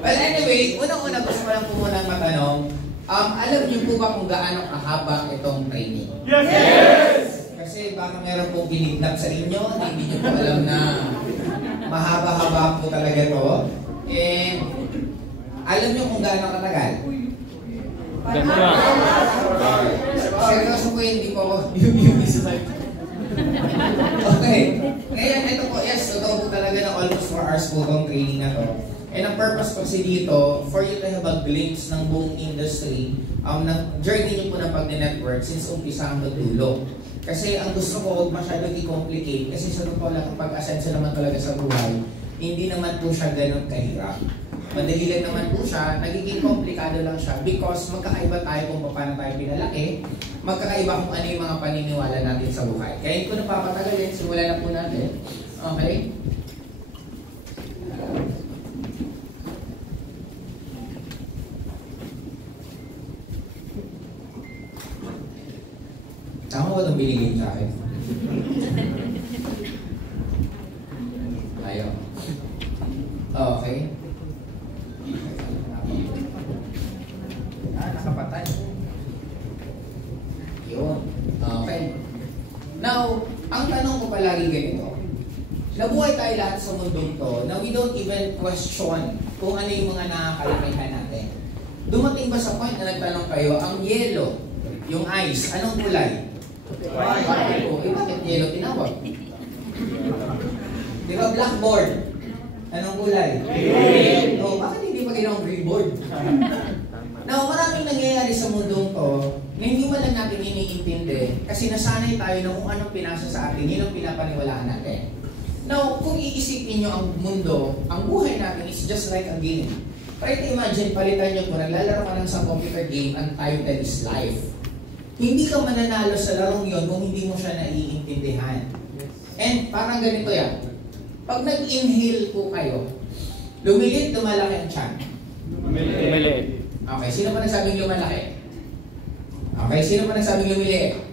Well, anyway, unang-una gusto ko lang po munang matanong, alam niyo po ba kung gaano kahaba itong training? Yes! Kasi baka meron pong binignap sa inyo, hindi niyo po alam na mahaba-haba po talaga to. And alam niyo kung gaano katagal? Seryoso po, hindi po ako yung isa sa okay. Ngayon, ito po, yes, totoo po talaga na almost 4 hours po itong training na to. And ang purpose po kasi dito, for you to have a glimpse ng buong industry, ng journey niyo po ng pag-network since umpisa hanggang dulo. Kasi ang gusto ko, huwag masyadong i-complicate. Kasi sa totoo lang, kapag asenso naman talaga sa buhay, hindi naman po siya ganun kahirap. Madali lang naman po siya, nagiging komplikado lang siya because magkakaiba tayo kung paano tayo pinalaki, magkakaiba kung ano yung mga paniniwala natin sa buhay. Kaya hindi ko napapatagalin, simulan na po natin. Okay? Tama ba itong binigay sa akin? Ayaw. Okay. Nakapatay. Yun. Okay. Now, ang tanong ko palagi ganito. Nabuhay tayo lahat sa mundong to na we don't even question kung ano yung mga nakakalamihan natin. Dumating ba sa point na nagtanong kayo, ang yellow, yung ice, anong kulay? White. Oh, bakit yellow tinawag? Di ba blackboard? Anong kulay? Green. Oh, bakit hindi pa ginawang green board? Now, maraming nangyayari sa mundong to na hindi man lang natin iniintindi kasi nasanay tayo na kung anong pinasa sa atin, yun ang pinapaniwalaan natin. Now, kung iisipin nyo ang mundo, ang buhay natin is just like a game. Try to imagine, palitan nyo kung naglalaro ka ng sa computer game, ang title is life. Hindi ka mananalo sa larong yon kung hindi mo siya naiintindihan. And parang ganito yan. Pag nag-inhale po kayo, lumilit, lumalaki ang tiyan. Lumiliit. Okay, sino pa nagsabing lumalaki? Okay, sino pa nagsabing lumiliit?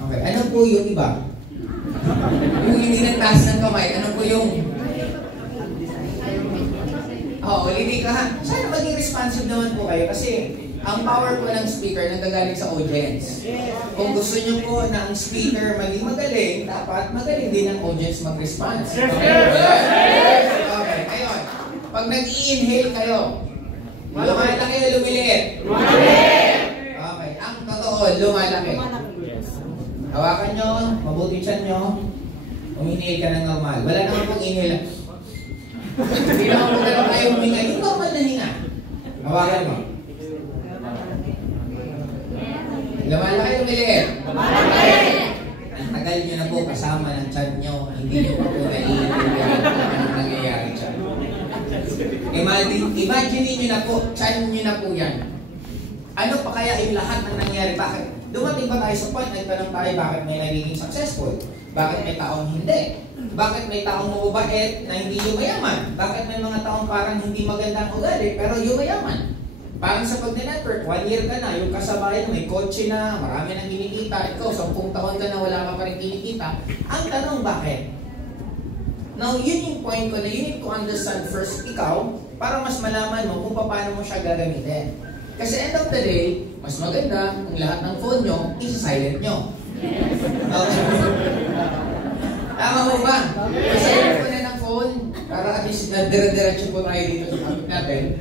Okay, ano po yung iba? Yung hindi nagtaas ng kamay, ano po yung... Oo, ulitin ka ha. Sana maging responsive naman po kayo kasi ang power po ng speaker nanggagaling sa audience. Kung gusto nyo po na ang speaker maging magaling, dapat magaling din ang audience mag-response. Okay? Okay, ayun. Pag nag-i-inhale kayo, lumalaki o lumiliit? Lumaliit! Okay, ang totoo, lumalaki. Hawakan nyo, mabuti tiyan nyo, uminhale ka ng normal. Wala naman pong inhale. Hindi naman po ganun kayo huminga. Yung normal na hinga. Hawakan mo. Lumalaki o lumiliit? Lumaliit! Ang tagal nyo na po kasama ng tiyan nyo, hindi nyo pa po naiintindihan kung anong nangyayari dyan. Imagine nyo na po, tiyan nyo na po yan. Ano pa kaya yung lahat ng nangyari? Bakit? Dumating ba tayo sa point, nagtanong tayo bakit may nagiging successful? Bakit may taong hindi? Bakit may taong mababait na hindi yumayaman? Bakit may mga taong parang hindi magandang ugali pero yumayaman? Parang sa pag-network, 1 year ka na, yung kasabayan, may kotse na, marami nang kinikita, ikaw, 10 taon ka na, wala ka pa rin kinikita. Ang tanong, bakit? Now, yun yung point ko na you need to understand first ikaw para mas malaman mo kung paano mo siya gagamitin. Kasi end of the day, mas maganda kung lahat ng phone nyo, isa-silent nyo. Okay. Tama mo ba? Isa-silent ko na ng phone para at least dire-diretso po tayo dito sa topic natin.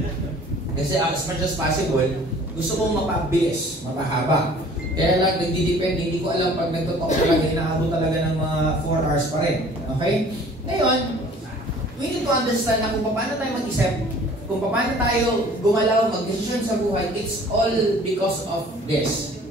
Kasi as much as possible, gusto kong mapabilis, mapahaba. Kaya lang, nagdidepende, hindi ko alam pag nagtotoo talaga, inaabot talaga ng mga 4 hours pa rin. Okay? Ngayon, we need to understand na kung paano tayo mag-isip, kung paano tayo gumalaw, mag-desisyon sa buhay, it's all because of this.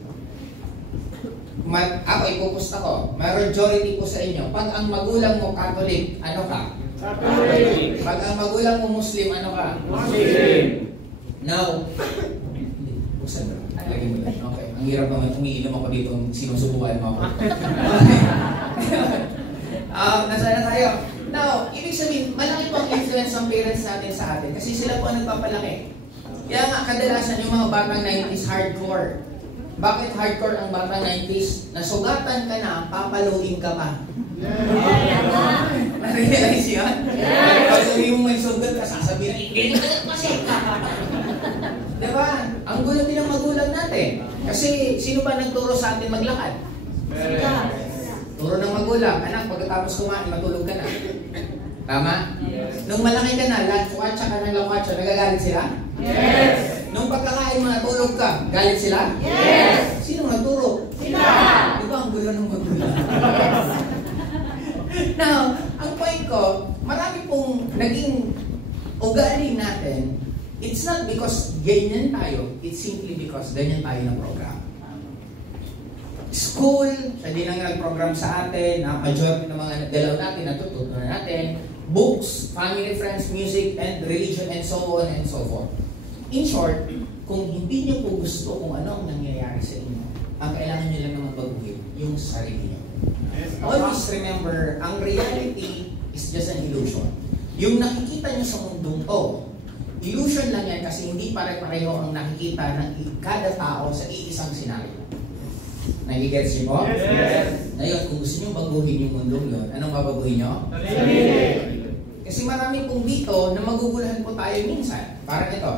Ako, ipupusta ko. Majority po sa inyo. Pag ang magulang mo Catholic, ano ka? Catholic. Pag ang magulang mo Muslim, ano ka? Muslim. Now, buksan mo. Lagyan mo lang. Okay. Ang hirap naman, umiinom ako dito, sinusubukan mo ako. Nasa na tayo? Now, ibig sabihin, malaki pang influence ng parents natin sa atin kasi sila po ang nagpapalaki. Kaya nga, kadalasan yung mga batang 90s hardcore. Bakit hardcore ang batang 90s? Nasugatan ka na, papaluin ka pa. Na-realize yun? Pag uwi mo may sugat ka, sasabihin, Ganyan kasi. Diba? Ang gulo din ng magulang natin. Kasi sino ba nagturo sa atin maglakad? Turo ng magulang, anak, pagkatapos kumain, matulog ka na. Tama? Yes. Nung malaki ka na, lakwatsa ka ng lakwatsa, nagagalit sila? Yes. Nung pagkakain mo, natulog ka, galit sila? Yes. Sino nagturo? Sila. Di ba ang gulo ng magulang? Now, ang point ko, marami pong naging ugali natin. It's not because ganyan tayo, it's simply because ganyan tayo ng program. School, siya din ang nag-program sa atin, na majority ng mga dalaw natin, natutunan natin, books, family, friends, music, and religion, and so on and so forth. In short, kung hindi niyo po gusto kung ano ang nangyayari sa inyo, ang kailangan niyo lang naman baguhin, yung sarili niyo. Always remember, ang reality is just an illusion. Yung nakikita niyo sa mundong to, illusion lang yan kasi hindi pare-pareho ang nakikita ng kada tao sa iisang senaryo. Nagigets niyo po? Yes. Ngayon, kung gusto niyo baguhin yung mundong yun, anong babaguhin niyo? Kasi marami pong dito na magugulahan po tayo minsan. Parang ito,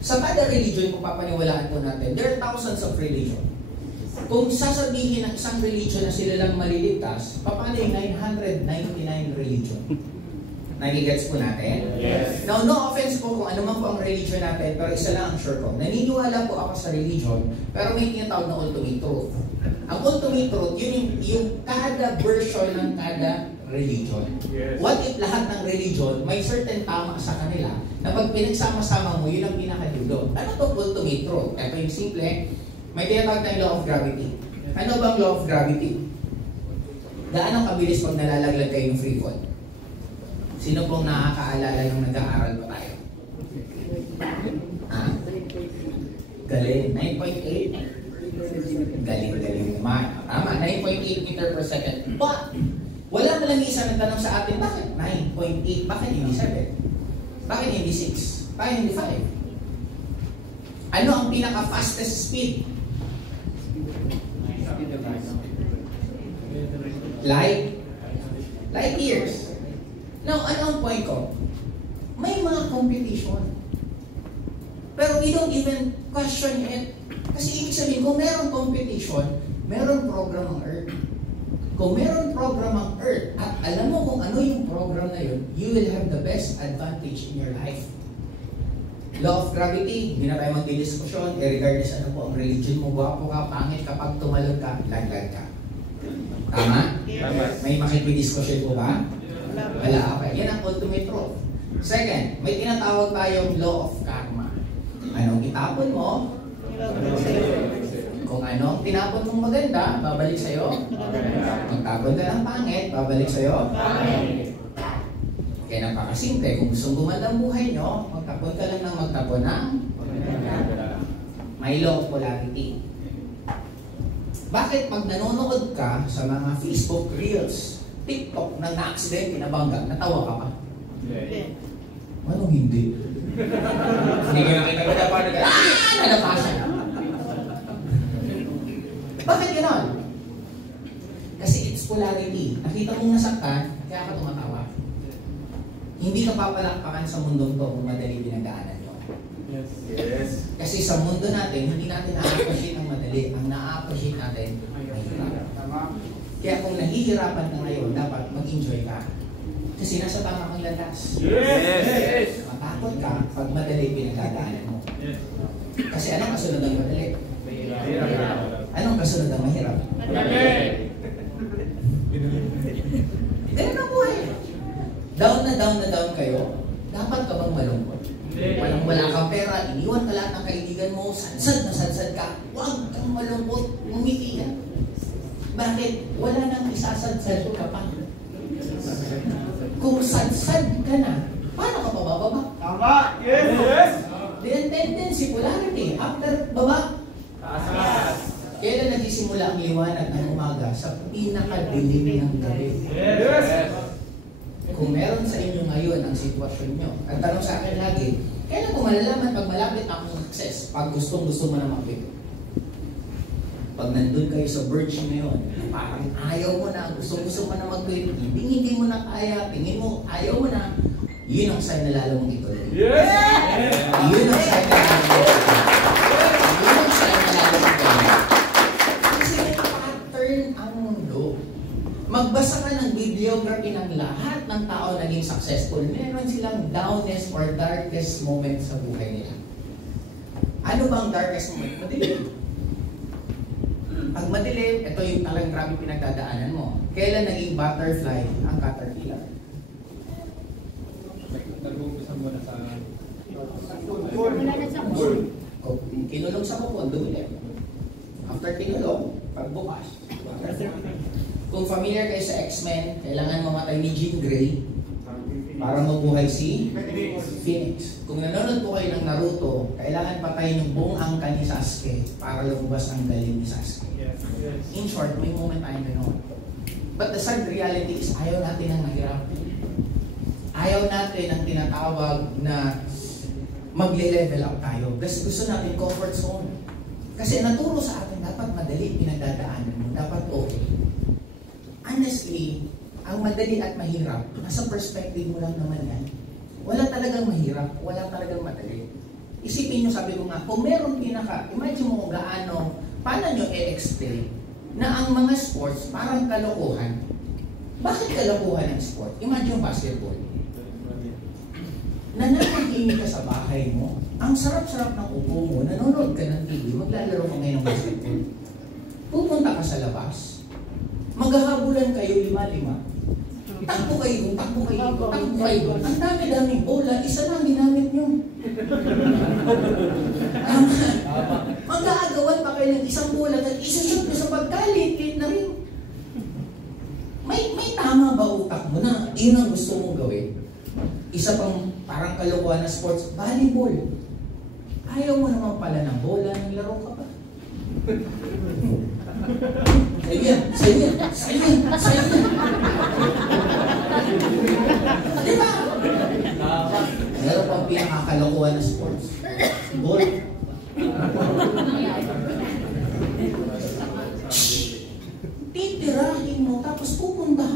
sa kada religion kung papaniwalaan po natin, there are thousands of religion. Kung sasabihin ng isang religion na sila lang maliligtas, paano yung 999 religion? Nagigets po natin? Yes. Now, no offense po kung ano man po ang religion natin, pero isa lang ang sure ko. Naniniwala po ako sa religion, pero may tinatawag na ultimate truth. Ang ultimate truth, yun yung kada version ng kada religion. Yes. What if lahat ng religion may certain tama sa kanila na pag pinagsama-sama mo, yun ang pinakadulo? Ano to ultimate truth? Ito yung simple, may tinatawag tayong law of gravity. Ano bang law of gravity? Gaano kabilis pag nalalaglag kayo yung free fall? Sino pong nakakaalala nung nag-aaral pa tayo? Ah? Galing. 9.8? Galing naman. Tama, 9.8 meter per second. But, wala na lang isa nagtanong sa atin, bakit 9.8? Bakit hindi 7? Bakit hindi 6? Bakit hindi 5? Ano ang pinaka-fastest speed? Light years. Now, ano ang point ko? May mga competition. Pero we don't even question it. Kasi ibig sabihin, kung meron competition, meron program ang Earth. Kung meron program ang Earth, at alam mo kung ano yung program na yun, you will have the best advantage in your life. Law of gravity, hindi na tayo magdidiskusyon, regardless ano po ang religion mo, guwapo ka, pangit, kapag tumalon ka, laglag ka. Tama? Yes. May makikidiskusyon po ba? Wala. Okay. Yan ang ultimate truth. Second, may tinatawag tayong law of karma. Anong itapon mo? Kung anong tinapon mong maganda, babalik sa'yo. Magtapon ka ng pangit, babalik sa'yo. Kaya napakasimple. Kung gusto gumanda ang buhay nyo, magtapon ka lang ng magtapon ng may law of polarity. Bakit pag nanonood ka sa mga Facebook Reels, TikTok na na-accident, nabangga, natawa ka pa? Anong hindi? Hindi ka nakita ko na paano ka, nalapasan. Bakit gano'n? Kasi it's polarity. Nakita mong nasaktan, kaya ka tumatawa. Hindi ka papalakpakan sa mundong to kung madali pinagdaanan nyo. Yes. Kasi sa mundo natin, hindi natin na-appreciate ang madali. Ang na-appreciate natin, mahirap. Kaya kung nahihirapan ka ngayon, dapat mag-enjoy ka. Kasi nasa tama kang landas. Yes. Matakot ka pag madali pinagdadaanan mo. Kasi anong kasunod ng madali? Anong kasunod ng mahirap? Ganun ang buhay. Down na down kayo, dapat ka bang malungkot? Wala kang pera, iniwan ka lahat ng kaibigan mo, sadsad na sadsad ka, huwag kang malungkot, umiti ka. Bakit? Wala nang isasadsad ka pa. Kung sadsad ka na, paano ka pa bababa? Tama. Yes. Then tendency, polarity, after baba, kailan nagsisimula ang liwanag ng umaga? Sa pinakadilim ng gabi. Yes. Kung meron sa inyo ngayon ang sitwasyon nyo, ang tanong sa akin lagi, kailan ko malalaman pag malapit ako sa success? Pag gusto mo na makita. Pag nandun kayo sa verge ngayon, parang ayaw mo na, gusto mo na mag-quit, hindi mo na kaya, tingin mo, ayaw mo na, yun ang sign na lalo mong ituloy. Yes. biography ng lahat ng tao naging successful, meron silang downest or darkest moment sa buhay nila. Ano bang darkest moment? Madilim. Pag madilim, ito yung talagang grabe pinagdadaanan mo. Kailan naging butterfly ang caterpillar? Nag-uumpisa muna sa... Wala na sa pool. Kinulong sa kupon, dumilim. After kinulong, pagbukas, butterfly. Kung familiar kayo sa X-Men, kailangan mamatay ni Jean Grey para mabuhay si Phoenix. Kung nanonood po kayo ng Naruto, kailangan patayin yung buong angka ni Sasuke para lumabas ang galing ni Sasuke. In short, may moment tayo gano'n. But the sad reality is ayaw natin ng mahirap. Ayaw natin ang tinatawag na magle-level up tayo. Kasi gusto natin comfort zone. Kasi naturo sa atin, dapat madali pinagdadaanan mo, dapat okay. Honestly, ang madali at mahirap, nasa perspective mo lang naman yan. Wala talagang mahirap, wala talagang madali. Isipin nyo, sabi ko nga, kung meron imagine mo kung gaano, paano nyo i-explain na ang mga sports parang kalokohan. Bakit kalokohan ang sport? Imagine basketball. Nananahimik ka sa bahay mo, ang sarap-sarap ng upo mo, nanonood ka ng TV, maglalaro ka ngayon ng basketball. Pupunta ka sa labas, maghahabulan kayo 5-5. Takbo kayo. Ang dami-daming bola, isa lang ginamit nyo. Mag-aagawan pa kayo ng isang bola, at isa-shoot nyo sa pagkalit-lit na rin. May tama ba utak mo na yun ang gusto mong gawin? Isa pang parang kalokohan na sports, volleyball. Ayaw mo naman pala ng bola, naglaro ka pa. Sa'yo yan. Diba? Meron pang pinakakalokohan na sports. Ball. Titirahin mo, tapos pupunta.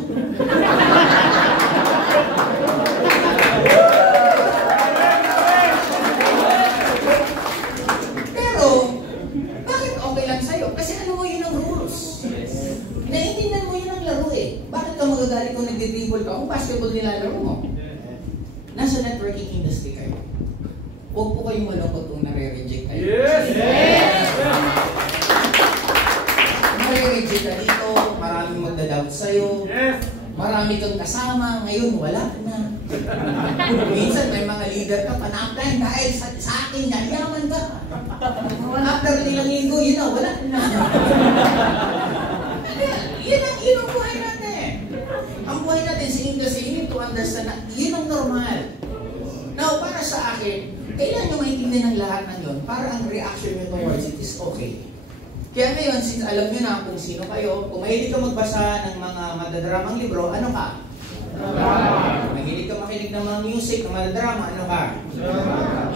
Magagalit kung nagdi-dribble ka, kung basketball nilalaro mo. Nasa networking industry kayo. Huwag po kayong malungkot kung nare-reject kayo. Nare-reject ka dito, maraming magdadoubt sa'yo. Marami kang kasama, ngayon wala na. Minsan may mga leader ka, panaplan dahil sa akin, yayaman ka. After nilang linggo, yun na, wala na. Yun ang buhay natin. Ang buhay natin sa industry, you need to understand na yun ang normal. Now, para sa akin, kailan nyo maintindihan ng lahat ng yun para ang reaction nyo towards it is okay. Kaya ngayon, since alam nyo na kung sino kayo, kung mahilig ka magbasa ng mga madadramang libro, ano ka? Kung mahilig ka makinig ng mga music, ng madadrama, ano ka?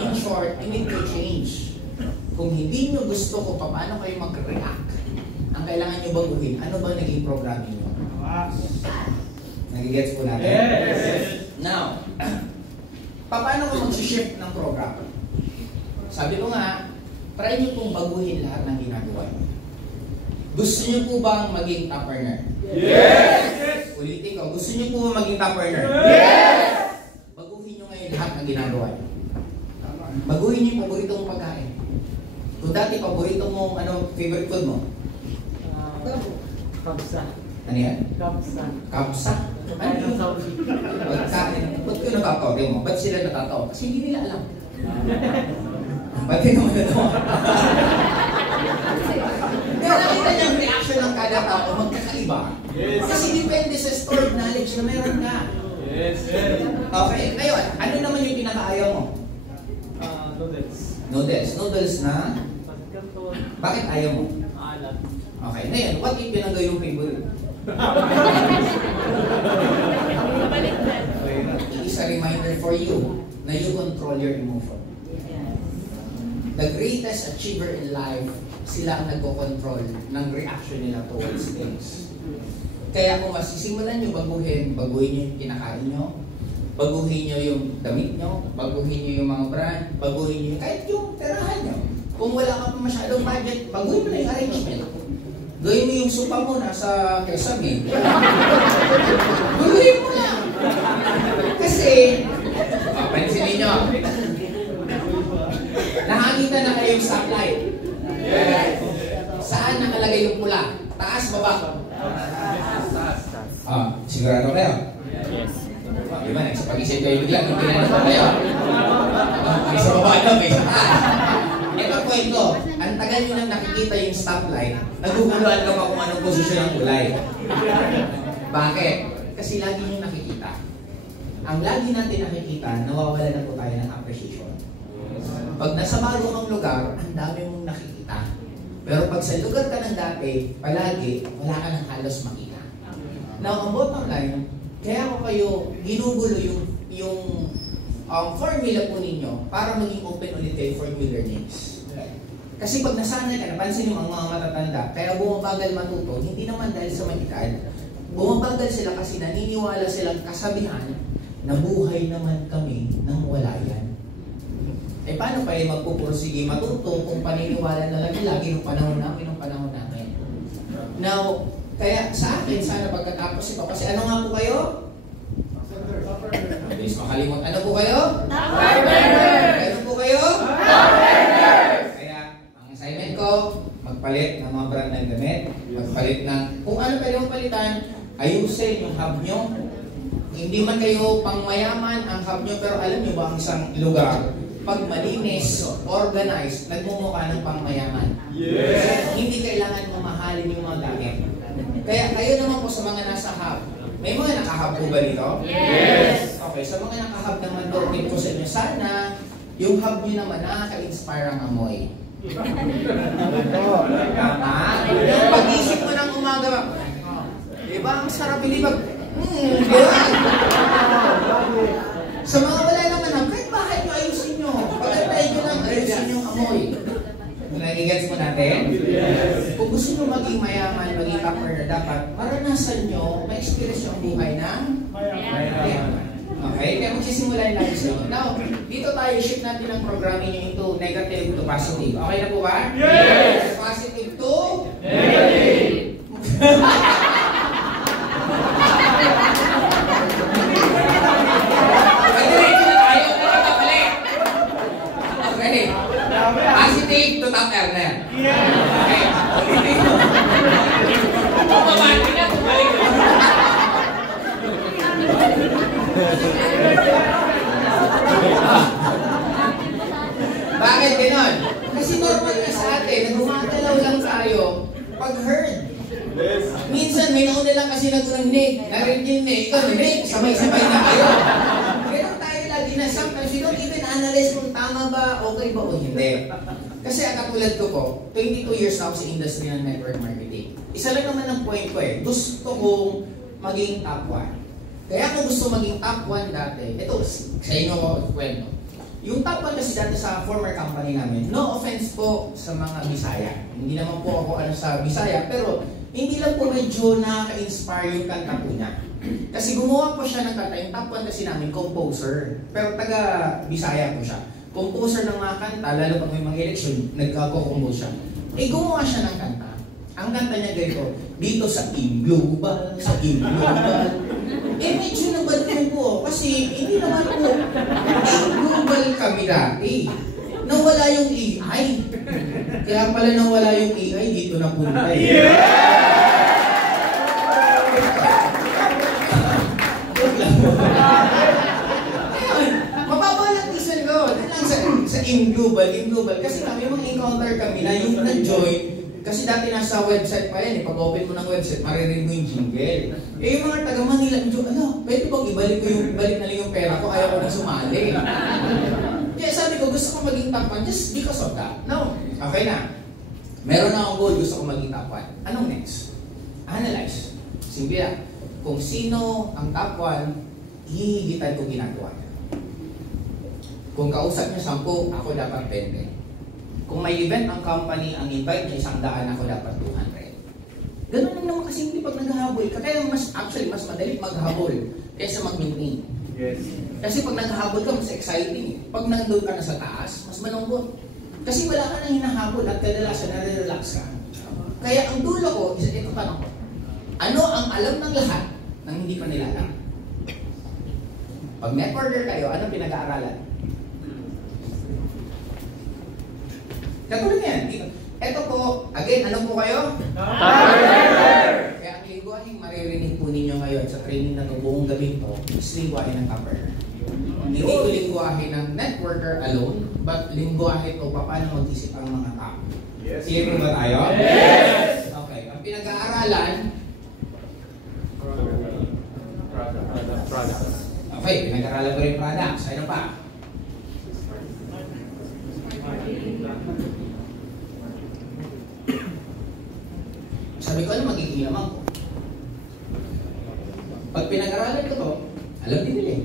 In short, you need to change. Kung hindi nyo gusto ko paano kayo mag-react, ang kailangan nyo baguhin, ano ba naging programming nyo? Nagigets po natin? Yes! Now, paano ko mag-shift ng program? Sabi ko nga, try nyo pong baguhin lahat ng ginagawa nyo. Gusto nyo po bang maging top earner? Yes! Ulitin ko, gusto nyo po ba maging top earner? Yes! Baguhin nyo ngayon lahat ng ginagawa nyo. Baguhin nyo yung paborito mong pagkain. Kung dati paborito mong favorite food mo? Kapsa. Ano yan? Kapsa. Kapsa? Ano yun? Pagkain. Ba't kayo natatawa mo? Ba't sila natatawa? Kasi hindi nila alam. Ba't kayo naman natawa? Kaya nakita niya ang reaction ng kada tao, magkakaiba. Kasi depende sa stored knowledge na meron ka. Okay, ngayon, ano naman yung pinakaayaw mo? Noodles na? Bakit ayaw mo? Okay, ngayon, what if pinagaw yung favorite? It is a reminder for you na you control your emotion. The greatest achiever in life, sila ang nagko-control ng reaction nila towards things. Kaya kung masisimulan nyo baguhin nyo yung kinakain nyo, baguhin nyo yung damit nyo, baguhin nyo yung mga brand, baguhin nyo kahit yung tirahan nyo. Kung wala ka pa masyadong budget, baguhin mo na yung arrangement. Gawin mo yung supa mo nasa Quezon eh. Gawin mo lang. Kasi, pansinin nyo, nakakita na kayo yung stoplight. Saan nakalagay yung pula? Taas, baba? Sigurado kayo? Yes. Diba, nagsapag-isip kayo bigla, hindi na naman kayo. May sa baba na, may sa taas. Ito ang kwento, ang tagal nyo nang nakikita yung stoplight, naguguluhan ka pa kung anong posisyon ng kulay. Bakit? Kasi lagi nyo nakikita. Ang lagi natin nakikita, nawawala na po tayo ng appreciation. Pag nasa bago kang lugar, ang dami mong nakikita. Pero pag sa lugar ka ng dati, palagi, wala ka nang halos makita. Now, ang bottom line, kaya ko kayo ginugulo yung formula po ninyo para maging open ulit kayo for new learnings. Kasi pag nasanay ka, napansin yung mga matatanda, kaya bumabagal matuto, hindi naman dahil sa manikad, bumabagal sila kasi naniniwala silang kasabihan na buhay naman kami nang wala yan. Eh paano pa yung magpupursige matuto kung paniniwala na lagi ng panahon namin. Now, kaya sa akin, sana pagkatapos ito, kasi ano nga po kayo? Please makalimot. Ano po kayo? Ano po kayo? Kaya, ang assignment ko, magpalit ng mga brand ng damit, magpalit ng, kung ano pwede mong palitan, ayusin yung hub nyo. Hindi man kayo pangmayaman ang hub nyo, pero alam nyo ba ang isang lugar, pag malinis, organized, nagmumukha ng pangmayaman. Yes! Hindi kailangan mamahalin yung mga gamit. Kaya kayo naman po sa mga nasa hub, may mga nakahub po ba dito? Yes! Okay, sa mga nakahub naman po, tip ko sa inyo, sana yung hub nyo naman nakaka-inspire ang amoy. Tama? Yung pag-isip mo ng umaga, diba ang sarap, hindi ba? Diba? Sa mga wala naman hub, kahit bakit nyo ayusin nyo. Pagkatayin nyo lang, ayusin yung amoy. Nagigets mo natin? Yes. Kung gusto nyo maging mayaman, maging topper na dapat, maranasan nyo, ma-experience yung buhay ng mayaman. Okay? Kaya magsisimulan lagi sa inyo. Now, dito tayo, shift natin ang programming nyo into negative to positive. Okay na po ba? Yes! Positive to? Negative! Positive to top air na yan. Okay. Pumamati na, bumalik na. Bakit gano'n? Kasi normal na sa atin, gumagalaw lang tayo pag heard. Yes! Minsan, may nauna lang kasi nag-ring, narinig, ikaw ring, sabay-sabay na kayo. Ganun tayo lagi na sometimes, you don't even analyze kung tama ba, okay ba o hindi. Kasi ang katulad ko po, 22 years na ako sa industry ng network marketing. Isa lang naman ang point ko eh, gusto kong maging top 1. Kaya kung gusto maging top 1 dati, ito, sa inyo ko kwento. Yung top 1 kasi dati sa former company namin, no offense po sa mga Bisaya. Hindi naman po ako ano sa Bisaya, pero hindi lang po medyo nakaka-inspire yung kanta po niya. Kasi gumawa po siya ng kanta, yung top 1 kasi namin, composer. Pero taga Bisaya po siya. Composer ng mga kanta, lalo pag may mga eleksyon, nagkako-compose siya. Eh gumawa siya ng kanta. Ang kanta niya ganito, dito sa Global, sa Global. Eh medyo nabalik po, kasi hindi naman po global kami dati. Nawala yung AI. Kaya pala nawala yung AI, dito na punta eh. Ayun, mababalang isan ko. Sa in-global. Kasi kami mga encounter kami na yung na-join. Kasi dati nasa website pa yan eh. Pag open mo ng website, maririnig mo yung jingle. Eh yung mga taga Manila, medyo, pwede bang ibalik na lang yung pera ko, ayaw ko na sumali. Kaya sabi ko, gusto ko maging top 1 just because of that. No, okay na. Meron na akong goal, gusto ko maging top 1. Anong next? Analyze. Simple lang. Kung sino ang top 1, hihigitan ko ginagawa niya. Kung kausap niya 10, ako dapat 20. Kung may event ang company, ang invite niya 100, ako dapat 200. Ganun lang naman kasi hindi pag naghahabol. Kaya mas madali maghabol kaysa mag-maintain. Yes! Kasi pag naghahabol ka, mas exciting. Pag nandun ka na sa taas, mas malungkot. Kasi wala ka nang hinahabol at kadalasan nare-relax ka. Kaya ang dulo ko, ito tanong ko. Ano ang alam ng lahat ng hindi pa nila alam? Pag networker kayo, anong pinag-aaralan? Katulad yan. Ito po, again, ano po kayo? Kaya ang lingguaheng maririnig po ninyo ngayon sa training na buong gabi po, is lingguahe ng tupperware. Hindi ko lingguahe ng networker alone, but lingguahe ito paano mag-isip ang mga tao. Yes. Clear po ba tayo? Yes! Okay, ang pinag-aaralan, okay, pinag-aaralan ko rin products. Ano pa? Sabi ko, ano magiging lamang ko? Pag pinag-aralan ko to, alam din nila eh.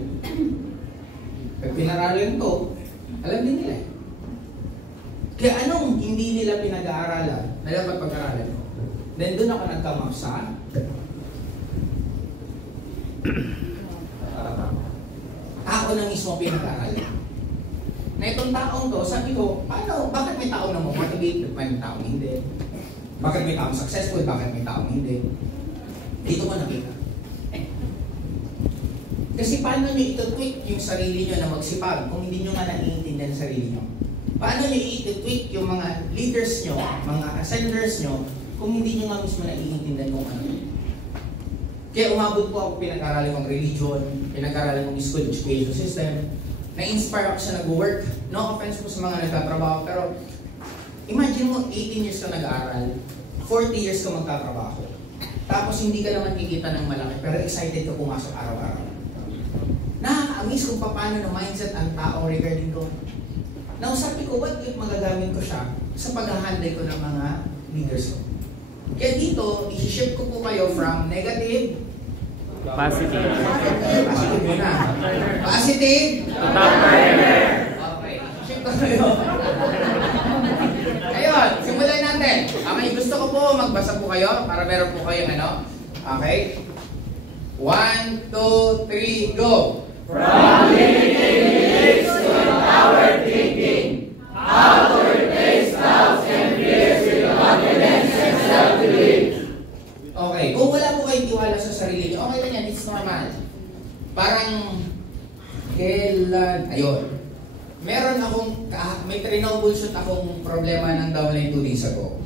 Pag pinag-aralan to, alam din nila eh. Kaya anong hindi nila pinag-aaralan na dapat pag-aralan ko? Then doon ako nagkamap sa tao na mismo pinag-aaralan. Na itong taong to, sabi ko, paano, bakit may tao na motivate, may taong hindi? Bakit may taong successful, bakit may taong hindi? Dito ko nakita. Kasi paano nyo ito-tweak yung sarili nyo na magsipag kung hindi nyo nga naiintindihan sa sarili nyo? Paano nyo ito-tweak yung mga leaders nyo, mga ascenders nyo, kung hindi nyo nga mismo naiintindihan kung ano? Kaya umabot po ako pinag-aralan kong religion, pinag-aralan kong school education system, na-inspire ako sa nag-work. No offense po sa mga nagtatrabaho, pero imagine mo, 18 years ka nag-aaral, 40 years ka magtatrabaho, tapos hindi ka naman kikita ng malaki, pero excited ka pumasok araw-araw. Nakaka-amaze kung paano na mindset ang tao regarding ko. Nausapin ko, what if magagamit ko siya sa pag-handle ko ng mga leaders ko? Kaya dito, i-shift ko po kayo from negative Positive. positive muna. Positive okay, shift ko kayo. Ayun, simulan natin. Okay, gusto ko po magbasa po kayo para meron po kayong ano. Okay? 1, 2, 3, go! From limiting beliefs to empowered thinking, how to replace doubts and fears with confidence and self-belief. Okay, kung wala po kayong tiwala sa sarili niyo, okay lang yan, it's normal. Parang, kailan, ayun. Meron akong, may troubleshoot akong problema ng downline 2 days ago.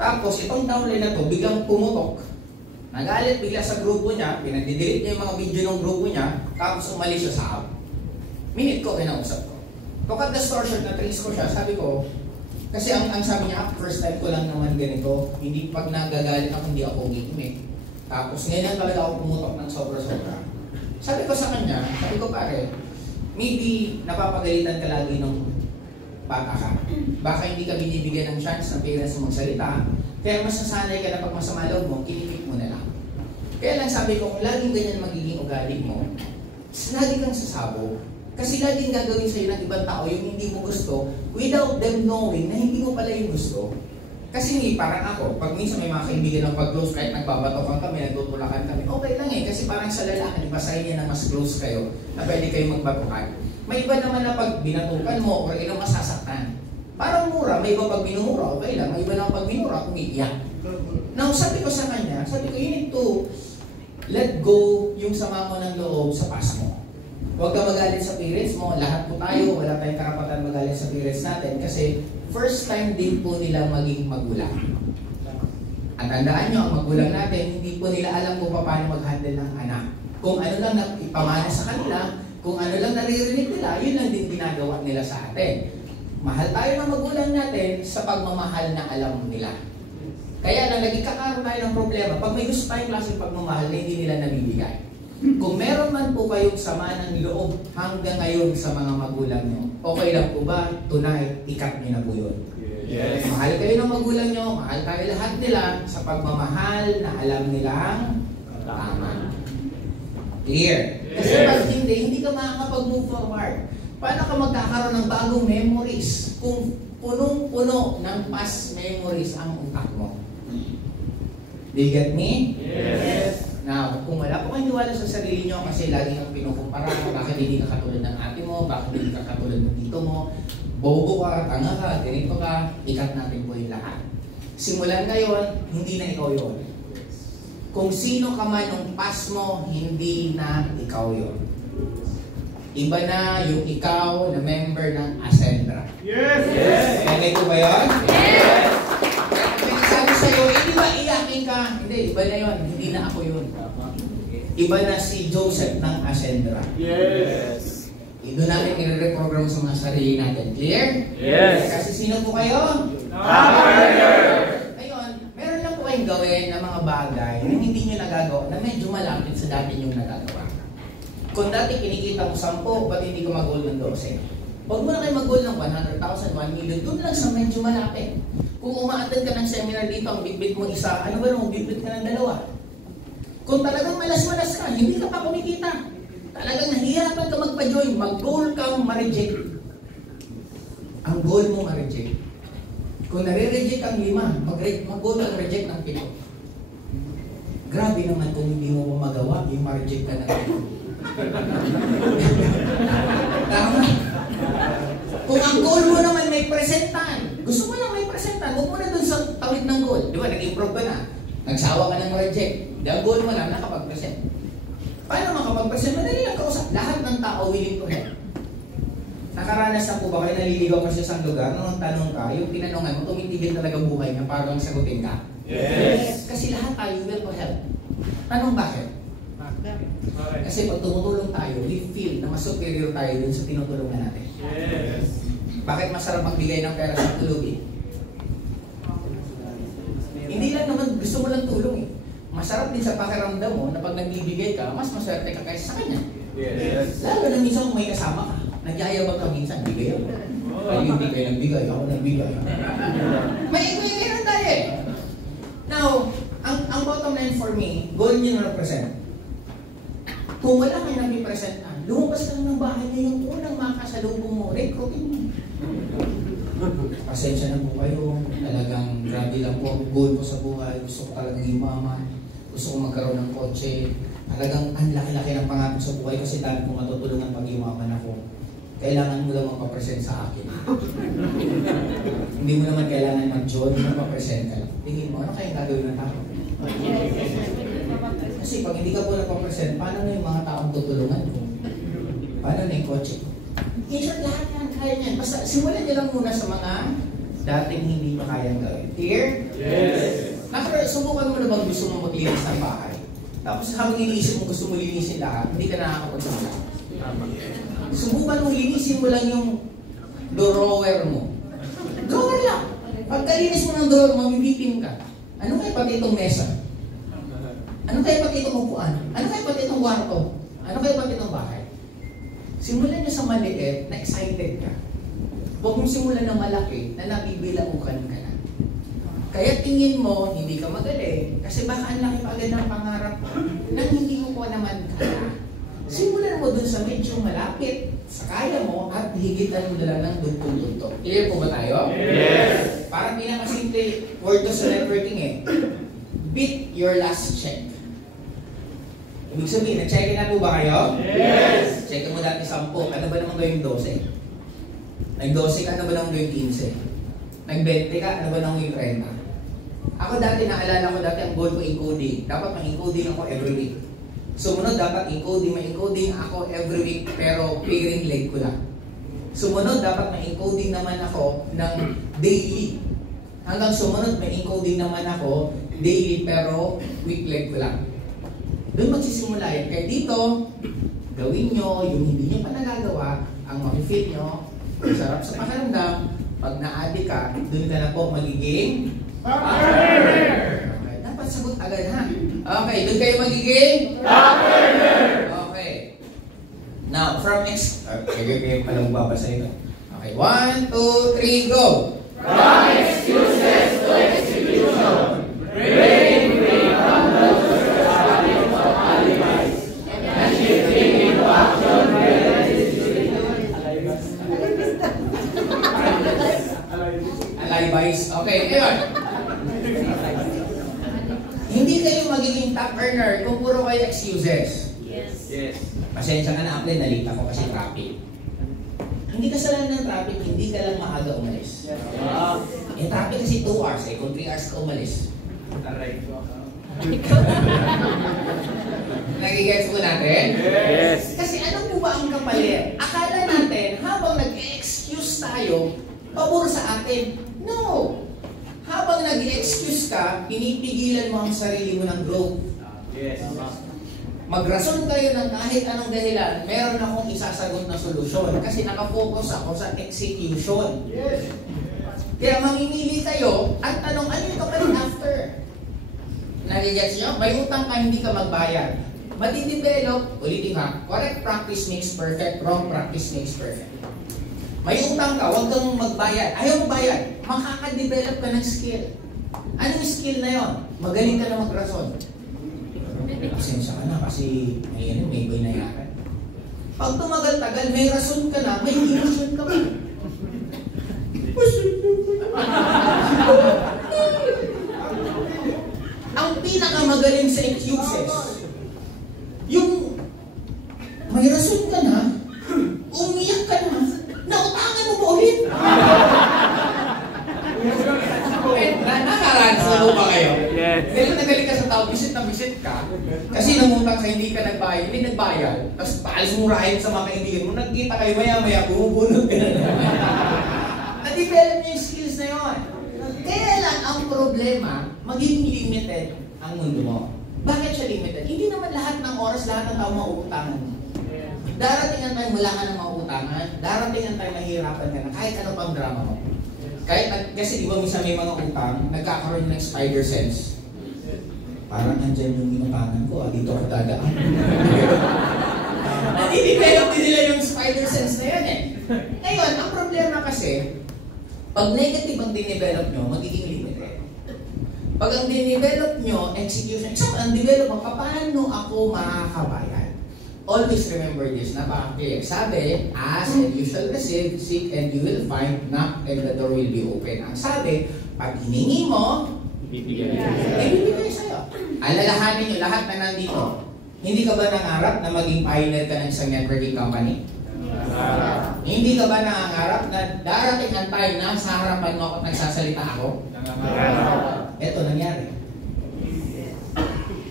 Tapos, itong downline na to, biglang pumutok. Nagalit bigla sa grupo niya, pinag-delete niya yung mga video ng grupo niya, tapos umalis siya sa app. Minute ko, kinausap ko. Look at the distortion na trace ko siya, sabi ko, kasi ang sabi niya, first time ko lang naman ganito, hindi pag nagagalit ako, hindi ako umiimik. Tapos ngayon lang talaga ako pumutok ng sobra-sobra. Sabi ko sa kanya, sabi ko pare, maybe napapagalitan ka lagi ng bata ka. Baka hindi ka binibigyan ng chance ng parents mo magsalita, kaya mas nasanay ka na pag masama loob mo, kinipik mo na lang. Kaya lang sabi ko, kung laging ganyan magiging ugali mo, lagi kang sasabog. Kasi laging gagawin sa'yo ng ibang tao yung hindi mo gusto without them knowing na hindi mo pala yung gusto. Kasi hindi, parang ako, pag minsan may mga kaibigan ng pag-close, kahit nagbabatokan kami, nagtutulakan kami, okay lang eh. Kasi parang sa lalaki, basahin niya na mas close kayo, na pwede kayo magbatukan. May iba naman na pag binatukan mo, or ilang masasaktan. Parang mura, may iba pag minumura, okay lang. May iba na pag minura, umiiyak. Now, sabi ko sa kanya, sabi ko, you need to let go yung sama mo ng loob sa past mo. Huwag ka magalit sa parents mo. Lahat po tayo, wala tayong karapatan magalit sa parents natin kasi first time din po nila maging magulang. At tandaan nyo, ang magulang natin, hindi po nila alam kung paano mag-handle ng anak. Kung ano lang ipamana sa kanila, kung ano lang naririnig nila, yun lang din ginagawa nila sa atin. Mahal tayo ng magulang natin sa pagmamahal na alam nila. Kaya lang nagkakaroon tayo ng problema pag may gusto tayong klaseng pagmamahal na hindi nila nabibigay. Kung meron man po kayong sama ng loob hanggang ngayon sa mga magulang nyo, okay lang po ba? Tonight, ikat nyo na po yun. Yes. Mahal kayo ng magulang nyo, mahal tayo lahat nila sa pagmamahal na alam nilang tama. Clear? Kasi pag hindi ka makakapag-move forward. Paano ka magkakaroon ng bagong memories kung punong-puno ng past memories ang utak mo? Do you get me? Yes. Now, kung wala po kayong tiwala sa sarili nyo kasi lagi kang pinukumpara, bakit hindi ka katulad ng ate mo, bakit hindi ka katulad ng tito mo, bobo ka, tanga ka, ganito ka, ikat natin po yung lahat. Simulan ngayon, hindi na ikaw yun. Kung sino ka man ng past mo, hindi na ikaw yun. Iba na yung ikaw na member ng Ascendra. Yes! Yes! Ganito ba yun? Yes! Kaya sabi sa'yo, hindi ba iyakin ka? Hindi, iba na yun. Hindi na ako yun. Iba na si Joseph ng Ascendra. Yes! Doon natin i-reprogram sa mga sarili natin. Clear? Yes. Kasi sino po kayo? Ngayon, meron lang po kayong gawin ng mga bagay na hindi nyo nagagawa, na medyo malapit sa dati nyo nagagawa. Kung dati kinikita mo 10, ba't hindi ka mag-goal ng 12? Huwag mo na kayo mag-goal ng 100,000, 1 million, doon lang sa medyo malapit. Kung umaatid ka ng seminar dito, ang bitbit mo isa, ano ba nung bitbit ka ng 2? Kung talagang malas-malas ka, hindi ka pa kumikita. Talagang nahihirapan ka magpa-join, mag-goal kang ma-reject. Ang goal mo ma-reject. Kung nare-reject ang 5, mag-goal kang reject ng 7. Grabe naman kung hindi mo magawa, yung ma-reject ka ng 7. Tama? Kung ang goal mo naman may presentan, gusto mo lang may presentan, huwag mo na dun sa tawid ng goal. Di ba, nag-improve ka na. Nagsawa ka ng reject. Di ang goal mo lang, nakapag-present. Paano makapag-present? Madali lang kausap. Lahat ng tao willing to help. Nakaranas na po ba kayo naliligaw kasi sa lugar? Nung tanong ka, yung tinanongan mo, tumitigil talaga buhay niya para lang sagutin ka? Yes! Kasi lahat tayo will to help. Tanong bakit? Kasi pag tumutulong tayo, we feel na mas superior tayo dun sa tinutulungan natin. Yes! Bakit masarap magbigay ng pera sa tulugin? Hindi lang naman gusto mo lang tulong eh. Masarap din sa pakiramdam mo na pag nagbibigay ka, mas maswerte ka kaysa sa kanya. Yes! Lalo na minsan kung may kasama ka, nagyayabag ka minsan, bigay ako. Ay, hindi kayo nagbigay, ako nagbigay. May ganun tayo eh. Now, ang bottom line for me, goal nyo na represent. Kung wala kayo napipresentan, lumabas ka lang ng bahay na yung unang makasalubong mo, recruiting mo. Pasensya na po kayo, talagang grabe lang po ang goal ko sa buhay, gusto ko talagang yumaman, gusto ko magkaroon ng kotse, talagang ang laki-laki ng pangako sa buhay kasi dahil kung matutulungan pag yumaman ako, kailangan mo lang magpapresent sa akin. Hindi mo naman kailangan mag-join, magpapresent ka lang. Tingin mo, ano kayang gagawin ng tao? Kasi pag hindi ka po nagpapresent, paano na yung mga taong tutulungan ko? Paano na yung kotse ko? In-short lahat yan, kaya niyan. Basta simulan niyo lang muna sa mga dating hindi pa kayang gawin. Clear? Yes! Subukan mo na bang gusto mo maglinis ng bahay? Tapos habang iniisip mo gusto mo linisin lahat, hindi ka nakakapagsimula. Subukan mo linisin mo lang yung drawer mo. Drawer lang. Pagkalinis mo ng drawer mo, mabibitin ka. Ano kaya pati itong mesa? Ano kaya pati itong upuan? Ano kaya pati itong kwarto? Ano kaya pati itong bahay? Simulan niyo sa maliit na excited ka. Huwag mong simulan ng malaki na nabibilaukan ka na. Kaya tingin mo, hindi ka magaling. Kasi baka ang laki pa agad ng pangarap mo nang hindi mo po naman kaya. Simulan mo dun sa medyo malapit sa kaya mo at higitan mo na lang ng dugtong-dugtong. Clear po ba tayo? Yes! Parang pinakasimple word to sa networking eh. Beat your last check. Ibig sabihin, na-check na po ba kayo? Yes! Check mo dati 10. Ano ba naman gawing 12? Nag-12 ka, ano ba naman gawing 15? Nag-20 ka, ano ba naman gawing 30? Ako dati, naalala ko dati ang goal ko encoding. Dapat mag-encoding ako every week. Sumunod, dapat ma-encoding ako every week, pero pairing leg ko lang. Sumunod, dapat ma-encoding naman ako ng daily. Hanggang sumunod, ma-encoding naman ako daily, pero week leg ko lang. Doon magsisimula yan. Kaya dito, gawin nyo yung hindi nyo pa nagagawa, ang mag-fit nyo, sarap sa pakiramdam, pag na-addict ka, doon ka na po magiging okay. Dapat sagot agad ha. Okay, doon kayo magiging okay. Now, from kayo palang babasa ito. Okay, 1, 2, 3, go! From excuses to execution. Breaking free from those habits of alibis. And shifting into action Alibis. Okay, ngayon. Hindi kayo magiging top earner kung puro kayo excuses. Yes. Pasensya ka na, Apple, nalita ko kasi traffic. Hindi kasalanan ng traffic, hindi ka lang maaga umalis. Yung traffic kasi 2 hours eh, kung 3 hours ka umalis. Nagigets mo natin? Yes. Kasi ano po ba ang kapalit? Akala natin, habang nag-excuse tayo, pabor sa atin. No! Habang nag-excuse ka, pinipigilan mo ang sarili mo ng growth. Yes. Magrason kayo ng kahit anong dahilan, meron akong isasagot na solusyon kasi nakafocus ako sa execution. Yes. Kaya mamimili kayo at tanong, ano yung kapalit after? Nagigets nyo? May utang ka, hindi ka magbayad. Madidevelop, ulitin ha, correct practice makes perfect, wrong practice makes perfect. May utang ka, huwag kang magbayad. Ayaw mo bayad, makaka-develop ka ng skill. Anong skill na yon? Magaling ka na magrason. Pasensya ka na kasi may nangyayari. Pag tumagal-tagal, may rason ka na, may illusion ka pa. Ang pinakamagaling sa excuses, yung may rason ka na, umiyak ka na, nautangan mo ba ulit? Nakaransolo ba kayo? Yes. Galing na galing ka sa tao, visit na visit ka, kasi namutang ka, hindi ka nagbayad, tapos paalis murahin sa mga kaibigan mo, nagkita kayo maya-maya, bumubunod ka na. Na-develop niyo yung skills na yun. Kaya lang ang problema, magiging limited ang mundo mo. Bakit siya limited? Hindi naman lahat ng oras, lahat ng tao mauutangan mo. Darating ang time wala ka ng mauutangan, darating ang time mahirapan ka na kahit ano pang drama mo. Kasi di ba minsan may mga utang, nagkakaroon ng spider sense. Parang andyan yung inutangan ko, dito ako dadaan. Nadidevelop din nila yung spider sense na yan eh. Ngayon, ang problema kasi, pag negative ang dinevelop nyo, magiging limited. Pag ang dinevelop nyo, execution, example, ang develop mo, paano ako makakabayad? Always remember this, napaka-clear. Sabi, ask and you shall receive, seek and you will find, knock and the door will be open. Ang sabi, pag hiningi mo, Bibigyan. ibibigay sa'yo. Alalahanin nyo lahat na nandito. Hindi ka ba nangarap na maging pioneer ka ng isang networking company? Hindi ka ba nangangarap na darating ang time na sa harapan mo ako at nagsasalita ako? Ito nangyari.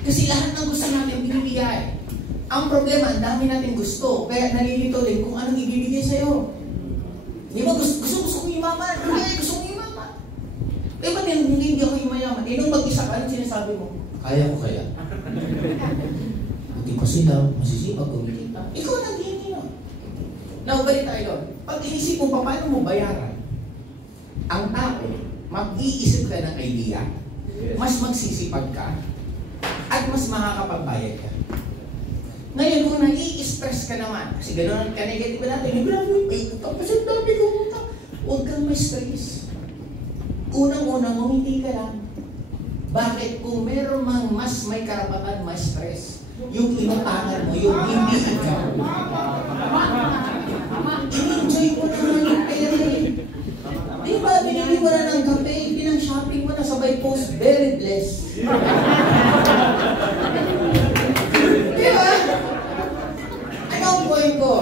Kasi lahat ng gusto natin binibigay. Ang problema, ang dami natin gusto. Kaya nalilito din kung anong ibibigay sa'yo. Di ba gusto kong yumaman? Gusto kong yumaman. Ba't hindi ako yumayaman? Nung mag-isa ka, anong sinasabi mo? Kaya ko kaya. Hindi pa sila, masisipag kumikita. Ikaw naghihingi yun. Now, balik tayo doon. Pag iisip mo, paano mo bayaran? Ang tao, mag-iisip ka ng idea, mas magsisipag ka, at mas makakapagbayad ka. Ngayon, kung nai-stress ka naman, kasi gano'n ka negative natin, may utang kasi dami kong utang. Huwag kang may stress. Unang-unang mo, hindi ka lang. Bakit? Kung meron mang mas may karapatan, mas stress. Yung inutangan mo, yung hindi ikaw. I-enjoy mo naman yung pera eh. Di ba, binili mo na ng kape, pinang-shopping mo na sabay post, very blessed. Di ba? Ano ang point ko?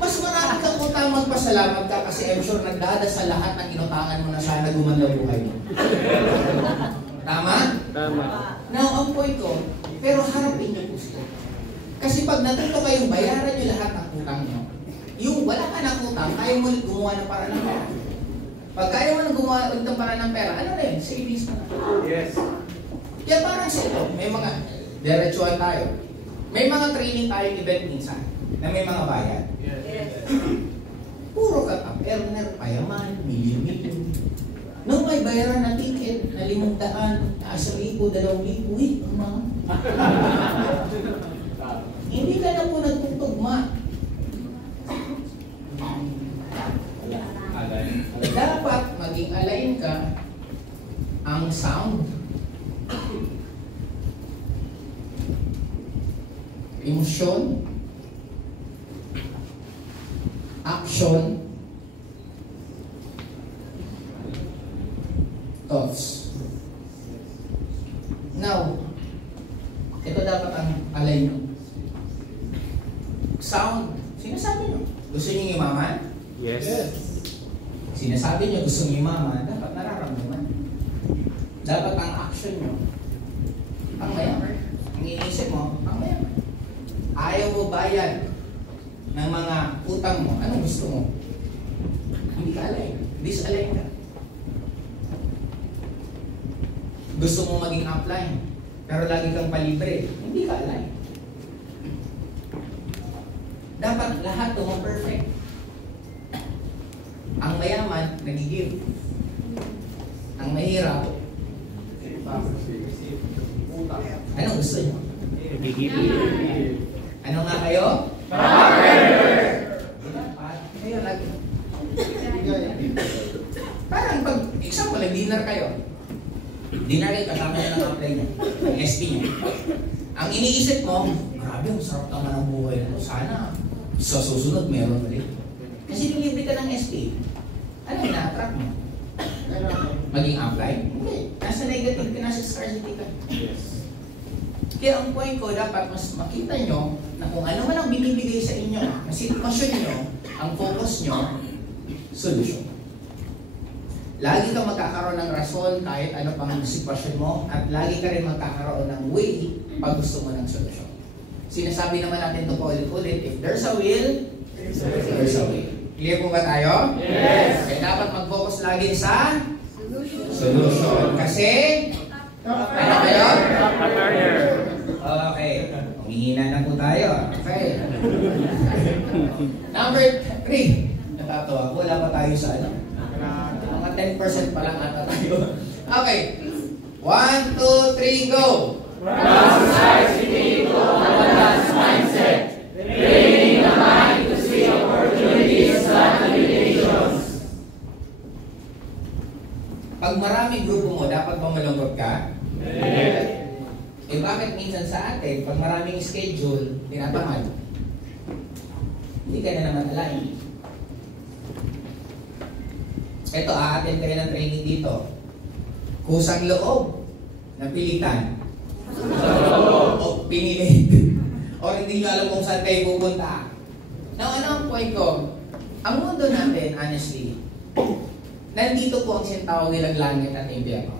Mas marami kang utang magpasalamat ka kasi I'm sure nagdadasal lahat ng inutangan mo na sana gumanda buhay mo. Tama? Tama. Now, ang point ko, pero harapin niyo po sila. Kasi pag natuto kayong bayaran niyo lahat ng utang niyo, yung wala ka ng utang, kaya mo gumawa ng paraan ng pera. Pag kaya mo gumawa ng paraan ng pera, ano na yun? Savings na. Yes. Kaya parang sa ito, may mga, diretsuhan tayo. May mga training tayong event minsan, na may mga bayad. Yes. Puro ka earner, payaman, milyon-milyon. Nung may bayaran na ticket, na 500, 1,000, 2,000, mahal. Hindi ka na po nagtutugma. Dapat maging align ka ang sound, emosyon, action, thoughts. Now, ito dapat ang align nyo. Sound, sinasabi nyo, gusto nyo yumaman? Yes. Sinasabi nyo gusto nyo yumaman, dapat nararamdaman Dapat ang action nyo, ang mayaman. Ang iniisip mo, ang mayaman. Ayaw mo bayad ng mga utang mo. Anong gusto mo? Hindi ka align. Disalign ka. Gusto mo maging upline, pero lagi kang palibre. Hindi ka align. Dapat lahat mo perfect. Ang mayaman, nagigib. Ang mahirap, anong gusto nyo? Ano nga kayo? Kayo lagi. Parang pag, example, dinner kayo. Dinner kayo, kasama nyo ng apply nyo. Ang SP nyo. Ang iniisip mo, grabe, ang sarap naman ang buhay na to. Sana sa susunod meron ulit. Kasi nilibre ka ng SP. Ano yung na-attract mo? Maging apply? Hindi. Nasa negative ka, nasa scarcity ka. Kaya ang point ko, dapat mas makita nyo na kung ano man ang binibigay sa inyo, ang sitwasyon nyo, ang focus nyo, solusyon. Lagi ka magkakaroon ng rason kahit ano pang sitwasyon mo at lagi ka rin magkakaroon ng way pag gusto mo ng solusyon. Sinasabi naman natin ito po ulit-ulit, if there's a will, there's a way. Clear po ba tayo? Yes! Kaya dapat mag-focus lagi sa solution. Kasi, ano kayo? Okay. Humihina na po tayo. Okay. Number 3. Natatawa. Wala pa tayo sa ano? Mga 10% pa lang ata tayo. Okay. 1, 2, 3, go! Prosperity to abundance mindset. Training the mind to see opportunities not limitations. Pag maraming grupo mo, dapat ba malungkot ka? Yes. Eh bakit minsan sa atin, pag maraming schedule, tinatamad? Hindi ka na naman align. Ito, a-attend kayo ng training dito. Kusang loob, napilitan. O pinilit. O hindi nyo alam kung saan kayo pupunta. Now, ano ang point ko? Ang mundo natin, honestly, nandito po ang sinatawag nilang langit at impyerno.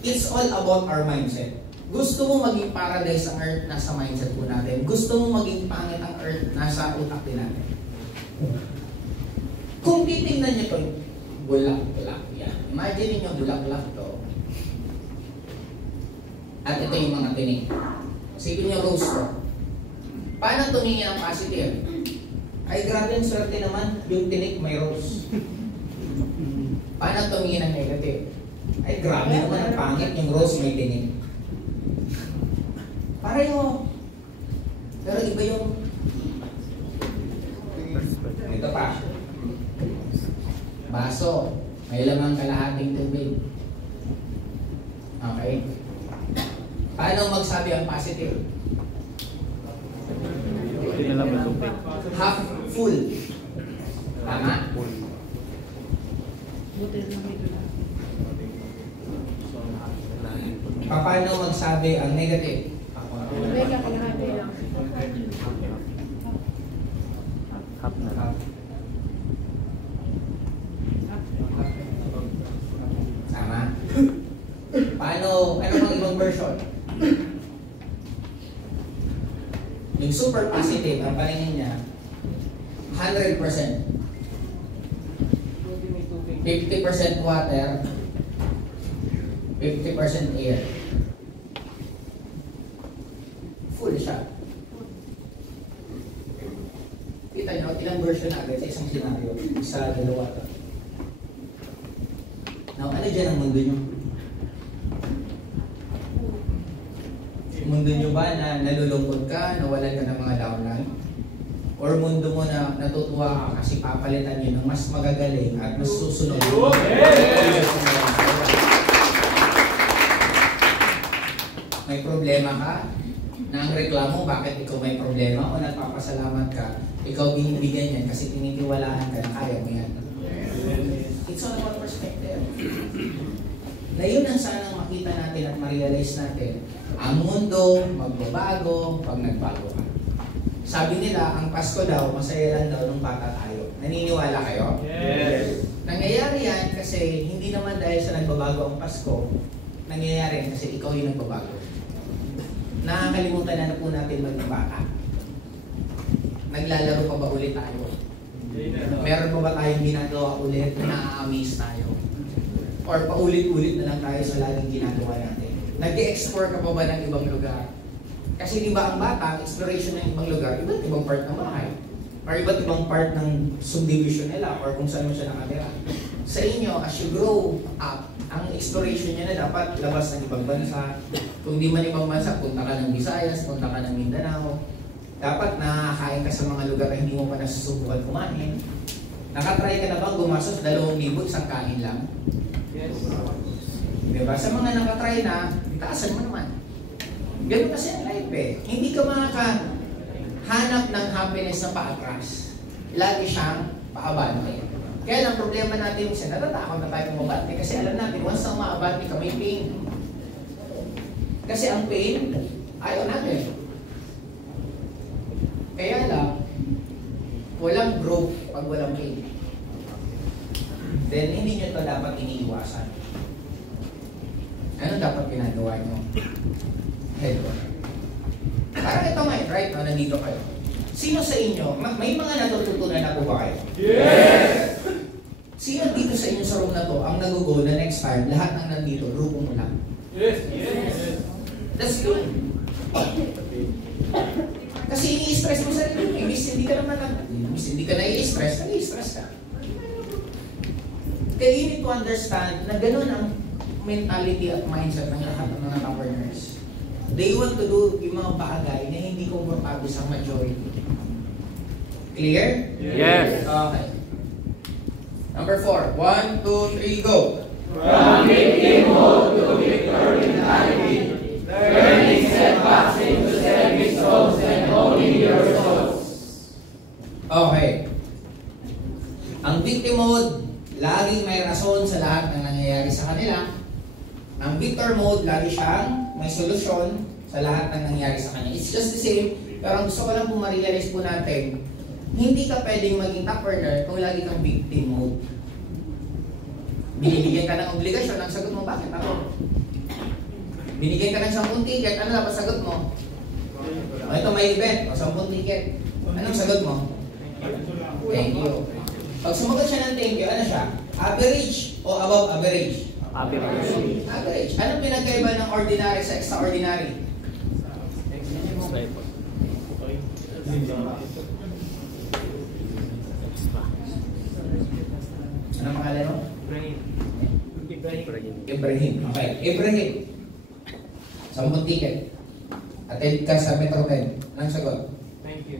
It's all about our mindset. Gusto mo maging paradise ang earth, nasa mindset po natin. Gusto mo maging pangit ang earth, nasa utak din natin. Kung titingnan nyo ito, bulak-bulak yan. Imagine nyo bulak-bulak to. At ito yung mga tinig. Isipin nyo rose to. Paano tumingin ang positive? Ay grabe ang swerte naman, yung tinig may rose. Paano tumingin ang negative? Ay grabe naman ang pangit, yung rose may tinig. Pareho. Pero iba yung... Ito pa. Baso. May lamang kalahating tubig. Okay? Paano magsabi ang positive? Half full. Tama? Paano magsabi ang negative? Half na lang. Tama? Paano, ano bang ibang version? Yung super positive, ang paningin niya, 100%. 50% water, 50% air. Full siya. Kita nyo, ilang version na agad sa isang scenario, isa, dalawa. Now, ano dyan ang mundo nyo? Mundo nyo ba na nalulungkot ka, nawalan ka ng mga downline? Or mundo mo na natutuwa ka kasi papalitan nyo ng mas magagaling at mas susunod? May problema ka? Na ang reklamo, bakit ikaw may problema? O nagpapasalamat ka, ikaw binibigyan yan kasi tinitiwalaan ka na kaya mo yan. It's all about perspective. Na yun ang sanang makita natin at ma-realize natin. Ang mundo magbabago pag nagbago ka. Sabi nila, ang Pasko daw, masaya lang daw nung bata tayo. Naniniwala kayo? Yes. Nangyayari yan kasi hindi naman dahil sa nagbabago ang Pasko, nangyayari kasi ikaw yung nagbabago. Nakakalimutan na po natin maging bata. Naglalaro pa ba ulit tayo? Meron pa ba tayong ginagawa ulit na na-amaze tayo? Or paulit-ulit na lang tayo sa laging ginagawa natin? Nag-explore ka pa ba ng ibang lugar? Kasi di ba ang bata, ang exploration ng ibang lugar, iba't ibang part ng bahay. Or iba't ibang part ng subdivision nila or kung saan mo siya nakatira. Sa inyo, as you grow up, ang exploration niya na dapat labas ng ibang bansa. Kung di man ibang bansa, punta ka ng Visayas, punta ka ng Mindanao. Dapat nakakain ka sa mga lugar na hindi mo pa nasusubukan kumain. Nakatry ka na ba gumastos 2,000 isang kain lang? Yes. Diba? Sa mga nakatry na, itaasan mo naman. Ganun kasi ang life eh. Hindi ka makakahanap ng happiness na paatras. Lagi siyang paabante. Kaya lang problema natin kasi natatakot na tayo umabante kasi alam natin once na umabante ka may pain. Kasi ang pain, ayaw natin. Kaya lang, walang growth pag walang pain. Then hindi nyo ito dapat iniiwasan. Ano dapat ginagawa nyo? Head on. Parang ito ngayon, right? No, nandito kayo. Sino sa inyo, may mga natututunan na po ba kayo? Yes! Sino dito sa inyo sa room na to ang nag-go na next time, lahat ng nandito, grupo mo lang? Yes! Yes! That's good. Kasi ini-stress mo sa sarili mo. Imbis hindi ka naman hindi ka nai-stress, nai-stress ka. Kaya you need to understand na gano'n ang mentality at mindset ng lahat ng mga partners. They want to do yung mga bagay na hindi komportable sa majority. Clear? Yes. Okay. Number 4. 1, 2, 3, go! From victim mode to victor mentality, turning setbacks into stepping stones and owning your souls. Okay. Ang victim mode, laging may rason sa lahat ng nangyayari sa kanila. Ang victor mode, lagi siyang may solusyon sa lahat ng nangyayari sa kanya. It's just the same, pero ang gusto ko lang po ma-realize po natin, hindi ka pwedeng maging top earner kung lagi kang victim mode. Binibigyan ka ng obligasyon, ang sagot mo, bakit ako? Binigyan ka ng 10 ticket, ano dapat sagot mo? O ito may event, o 10 ticket. Anong sagot mo? Thank you. Pag sumagot siya ng thank you, ano siya? Average o above average? Average. Average. Anong pinagkaiba ng ordinary sa extraordinary? Ano pangalan mo? Ibrahim. Okay. Ibrahim. 10 ticket. Attend ka sa Metro 10. Anong sagot? Thank you.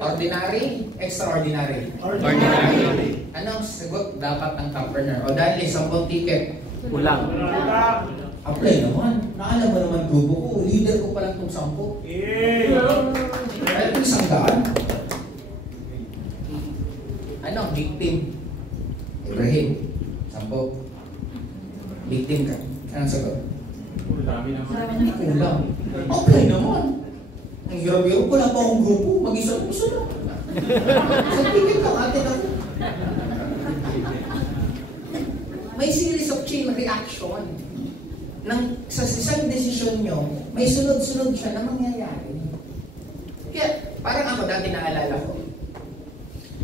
Ordinary, extraordinary. Ordinary. Anong sagot dapat ng top earner? O dahil 10 ticket. Kulang. Apply naman. Naalam mo naman grupo ko. Leader ko pa lang itong 10. Ay, ito 100. Ano? Victim. Ibrahim. 10. Victim ka. Anong sagot? Kulang. Apply naman. Ang hirap-hirap, wala pa akong grupo. Mag-isa lang. Sa ticket lang, atin ako. May series of chain reaction. Sa isang desisyon nyo, may sunod-sunod siya na mangyayari. Kaya, parang ako dati naalala ko.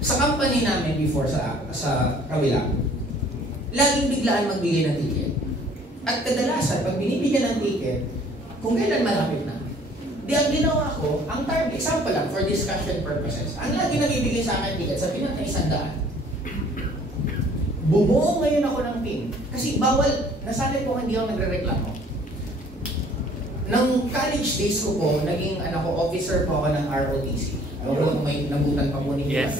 Sa company namin before sa Kawila, laging biglaan magbigay ng ticket. At kadalasan, pag binibigyan ng ticket, kung kailan malapit na, di ang ginawa ko, ang term, example lang, for discussion purposes, ang lagi nabibigay sa akin ticket, sabi natin 100. Bumuo ngayon ako ng team. Kasi bawal, nasanay po hindi ako nagre-reklamo. Nang college days ko po, naging officer po ako ng ROTC. Alam ko kung may nabutan pa po ninyo. Yes.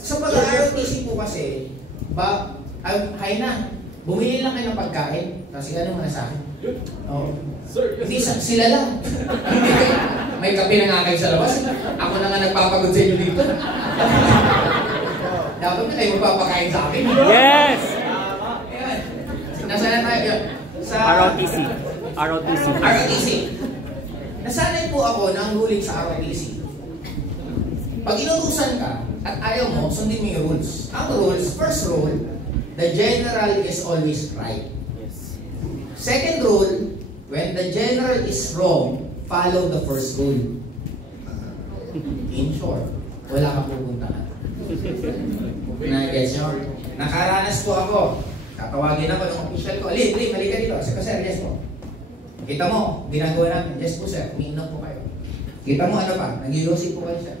Sa pag-ROTC po kasi, hay na, bumili lang kayo ng pagkain, kasi ano muna sa akin? Oh. Hindi sila lang. May kape na nga kayo sa labas. Ako na nga nagpapagod sa inyo dito. Dapat na kayo magpapakain sa akin. Yes! Ayan. Nasaan na tayo? Sa ROTC. ROTC. ROTC. Nasanay po ako ng ruling sa ROTC. Pag inutusan ka at ayaw mo, sundin mo yung rules. Ang rules, first rule, the general is always right. Yes. Second rule, when the general is wrong, follow the first rule. In short, wala kang pupuntahan. Na-guess nyo? Nakaranas po ako. Tatawagin ako ng official ko. Lim, mali ka dito. Kasi sir, yes po. Kita mo, ginagawa namin. Yes po sir, umiinom po kayo. Kita mo ano pa, nag-iosip po kayo sir.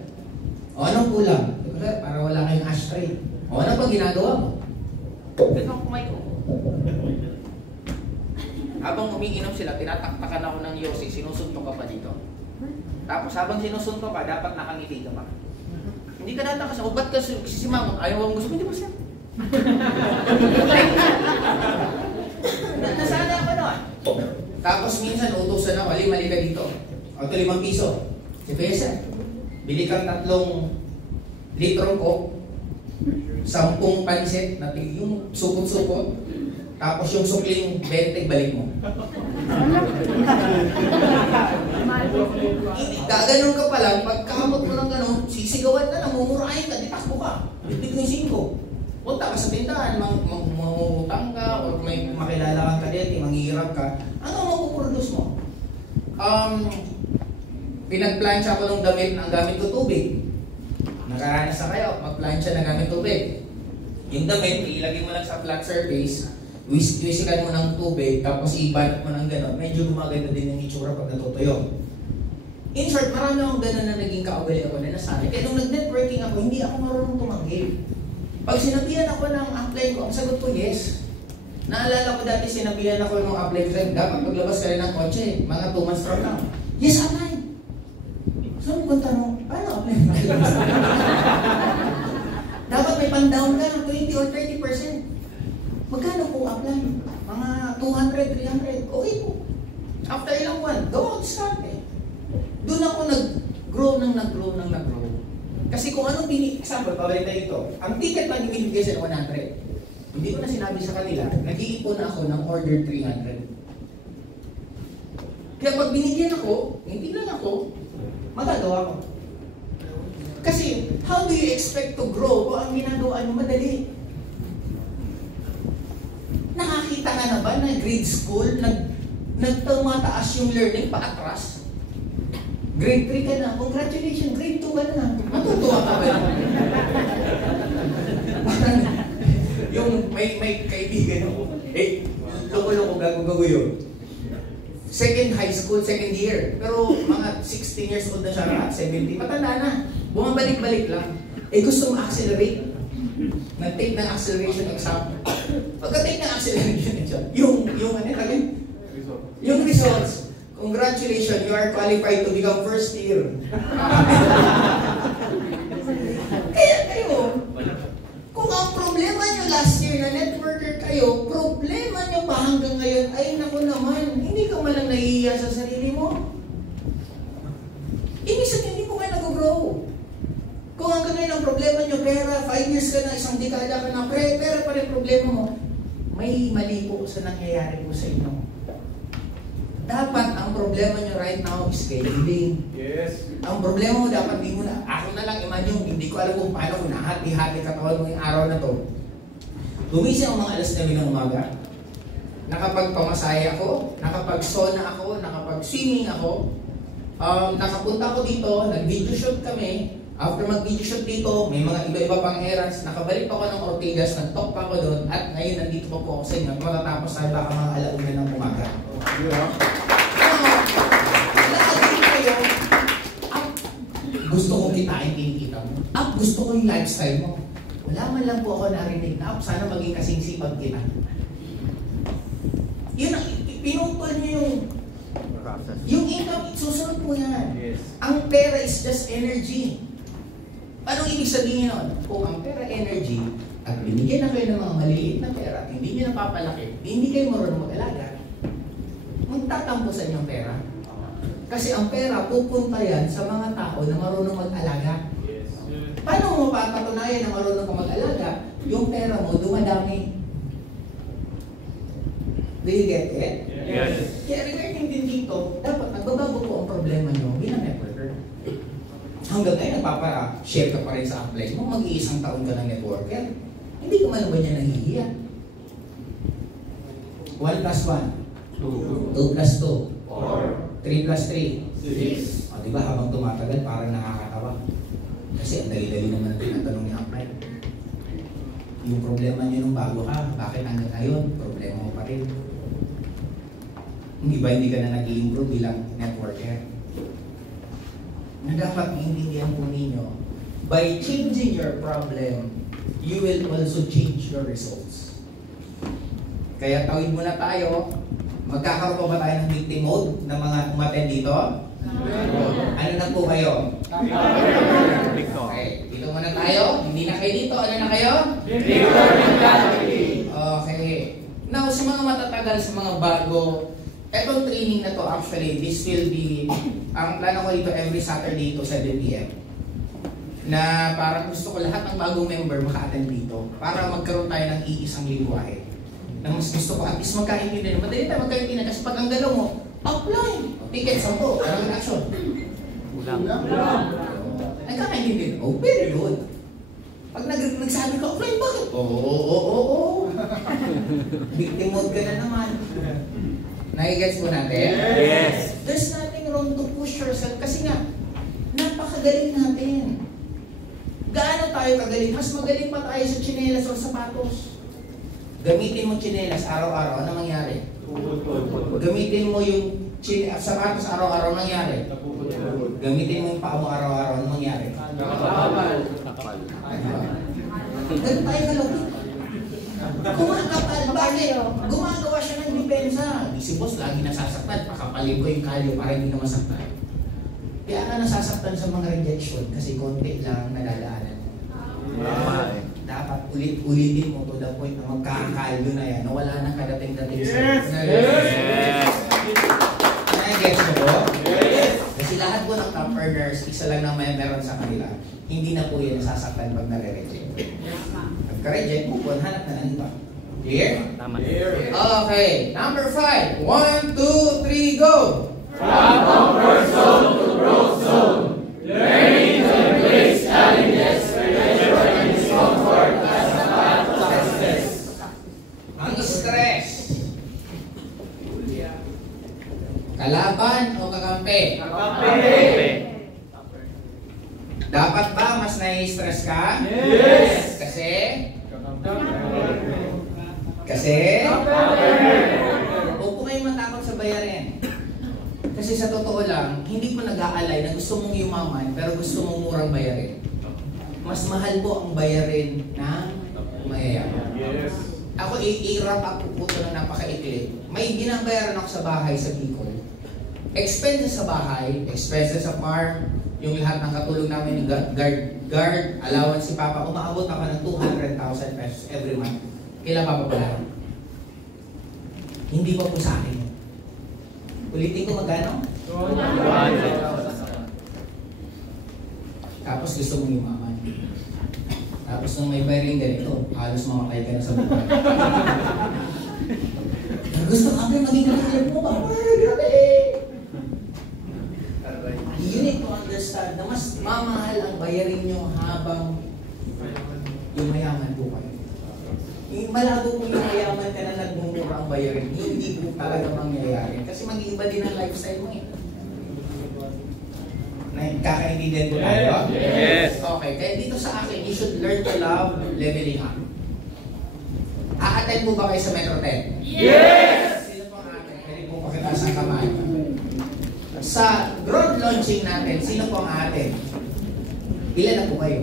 O anong kulang? Sir, para wala kayong ashtray. O ano pa ginagawa mo? Ganun ako kumay ko. Habang umiinom sila, tinataktakan ako ng yosi, sinusuntok ka pa dito. Tapos habang sinusuntok ka, dapat nakangiti ka pa. Hindi ka natakas ako, ba't ka sisimangot? Ayaw akong gusto, hindi ba siya? Nasana ako naman. Tapos minsan, utusan ako, mali ka dito. O ito 5 piso. Si Pesa, bili kang 3 litrong coke, 10 pansit, yung supot-supot, tapos yung sukling 20, balik mo. Gaganon ka pa lang, pagkamot mo ng gano'n, sisigawan ka na, mumurahin ka, ditakbo ka. Bitig ng 5. Punta ka sa tindahan, mangungutang ka, o may makilala kang kadete, manghihirap ka, ano ang mapuproduce mo? Pinagplansya ko ng damit, ang gamit ko tubig. Nakaranas na kayo, magplansya na gamit tubig. Yung damit, ilagay mo lang sa flat surface, wisikan mo ng tubig, tapos ibanat mo ng gano'n, medyo gumaganda din yung itsura pag natutuyo. In short, marami akong gano'n na naging kaugali ako na nasanay. Kaya nung nag-networking ako, hindi ako marunong tumanggi. Pag sinabihan ako ng upline ko, ang sagot ko, yes. Naalala ko dati sinabihan ako ng upline ko, dapat maglabas ka rin ng kotse, mga 2 months from now. Yes, upline! So, kung tanong, paano upline? Dapat may pan-down ka ng 20 or 30%. Magkano po apply? Mga 200, 300. Okay po. After ilang buwan, go out start eh. Doon ako nag-grow. Kasi kung anong example, pabalik tayo ito. Ang ticket lang ibinigay sa 100. Hindi ko na sinabi sa kanila, nag-iipon na ako ng order 300. Kaya pag binigyan ako, hindi lang ako, magagawa ko. Kasi, how do you expect to grow kung ang ginagawa nyo madali? Nakakita ka na ba na grade school, nagtumataas yung learning paatras? Grade 3 ka na, congratulations, grade 2 ka na. Matutuwa ka ba? Yung may kaibigan ako, loko-loko, gago-gago yun. Second high school, second year. Pero mga 16 years old na siya na, 17, matanda na. Bumabalik-balik lang. Gusto ma-accelerate. Nag-take ng acceleration exam. Pagka-take ng acceleration exam, yung results, congratulations, you are qualified to become first year. Kaya kayo, kung ang problema nyo last year na networker kayo, problema nyo pa hanggang ngayon, ay naku naman, hindi ka malang nahihiya sa sarili mo. Ibig sabihin, hindi po kayo nag-grow. Kung hanggang ngayon ang problema nyo, pera, 5 years ka na, 1 dekada ka na, pera pa rin problema mo, may mali po sa nangyayari po sa inyo. Dapat ang problema nyo right now is scaling. Yes. Ang problema mo dapat di mo na, ako na lang iman yung, hindi ko alam kung paano ko nahati-hati katawan mo yung araw na to. Gumising ako mga alas 9 ng umaga, nakapagpamasaya ako, nakapag-sauna ako, nakapag-swimming ako, nakapunta ako dito, nag-video shoot kami. After mag-video shoot dito, may mga iba-iba pang errands, nakabalik pa ako ng Ortigas, nag-talk pa ako doon, at ngayon nandito pa po ako sa inyo. Matatapos tayo baka mga alauna ng umaga. Gusto ko kitain, kinikita mo. Gusto ko yung lifestyle mo. Wala man lang po ako narinig na, sana maging kasing sipag kita. Yun ang, pinutol niyo yung income, susunod po yan. Yes. Ang pera is just energy. Anong ibig sabihin nun? Kung ang pera energy, at binigyan na kayo ng mga maliliit na pera at hindi nyo napapalaki, hindi kayo marunong mag-alaga, magtatampo sa inyong pera. Kasi ang pera, pupunta yan sa mga tao na marunong mag-alaga. Yes. Paano mo mapapatunayan na marunong ka mag-alaga? Yung pera mo, dumadami. Do you get it? Yes. Kaya regarding din dito, dapat nagbabago po ang problema nyo bilang networker. Hanggang ngayon, nagpapa-share ka pa rin sa upline mo, mag-iisang taon ka ng networker. Hindi ka man ba niya nahihiya? 1 + 1. 2 plus 2. 3 plus 3. O, diba, habang tumatagal, parang nakakatawa. Kasi ang dali-dali naman tinatanong ni Apply. Yung problema nyo nung bago ka, bakit hanggang ngayon, problema mo pa rin. Hindi ba hindi ka na nag-i-improve bilang networker? Na dapat maintindihan po ninyo, by changing your problem, you will also change your results. Kaya tawid muna tayo. Magkakaroon pa ba tayo ng victim mode ng mga umaten dito? Ano na po kayo? Okay, dito muna tayo. Hindi na kayo dito. Ano na kayo? Okay. Now, sa mga matatagal, sa mga bago, etong training na to, actually, this will be, ang plano ko dito every Saturday to 7 p.m. Na parang gusto ko lahat ng bagong member maka-attend dito para magkaroon tayo ng iisang lingwahe. Na mas gusto ko, at least magkaintindihan. Madali tayo magkaintindihan kasi pag ang galaw mo, apply! Ticket, 10. Anong action? Ulang. Nagkakaintindihan. Oh, very good. Pag nagsabi ka, apply, bakit? Oo. Victim mode ka na naman. Nakigets po natin? Yes. There's nothing wrong to push yourself kasi nga, napakagaling natin. Gaano tayo kagaling? Mas magaling pa tayo sa tsinelas o sapatos. Gamitin mo tsinelas araw-araw, ano mangyari? Gamitin mo yung sapatos araw-araw, nangyari? Gamitin mo yung paa mo araw-araw, ano mangyari? Kapal. Ganun tayo kalawin. Kumakapal, bakit? Gumagawa siya ng depensa. Di si boss lagi nasasaktan, pakapalin ko yung kalyo para hindi na masaktan. Kaya ka nasasaktan sa mga rejection kasi konti lang nadadaanan. Dapat ulit-ulitin mo to the point na magkakakalyo na yan, na wala nang kadating-dating sa Yes. Nag-gets mo po? Yes. Kasi lahat po ng top earners, isa lang na meron sa kanila, hindi na po yan nasasaktan pag nare-reject. Pagka-reject mo po, hanap na ng iba. Clear? Tama. Okay, number 5. 1, 2, 3, go! From comfort zone to growth zone. Learning to embrace challenges, pressure, and discomfort as a path to success. Ang stress. Kalaban o kakampi? Dapat ba mas nai-stress ka? Yes! Kasi? Huwag po kayong matakot sa bayarin. Kasi sa totoo lang, hindi ko nag-aalay na gusto mong yumaman pero gusto mong murang bayarin. Mas mahal po ang bayarin na mayayaman. Yes. Ako, i-wrap up po ito na napakaikli. May binabayaran ako sa bahay sa Bicol. Expenses sa bahay, expenses sa farm, yung lahat ng katulong namin, guard, allowance si Papa, umaabot ako ng 200,000 pesos every month. Kailan pa pala? Hindi pa po sa akin. Ulitin ko magkano? Tapos gusto mong yumaman. Tapos nung may bayaring ganito, halos mamatay ka na sa buhay. Gusto ka ba maging katulad mo ba? Grabe! You need to understand na mas mamahal ang bayarin nyo habang yumayaman po kayo. Malabo po yung mayaman ka na nagmumura ang bayarin, hindi po talaga mangyayari. Kasi mag-iiba din ang lifestyle mo eh. Kakaintindihan ko tayo? Yes. Okay, kaya dito sa akin, you should learn to love leveling up. A-attend mo ba kayo sa Metro 10? Yes! Sino pong ate? Pwede po pakitaas ang kamay. Sa growth launching natin, sino pong ate? Ilan na po kayo?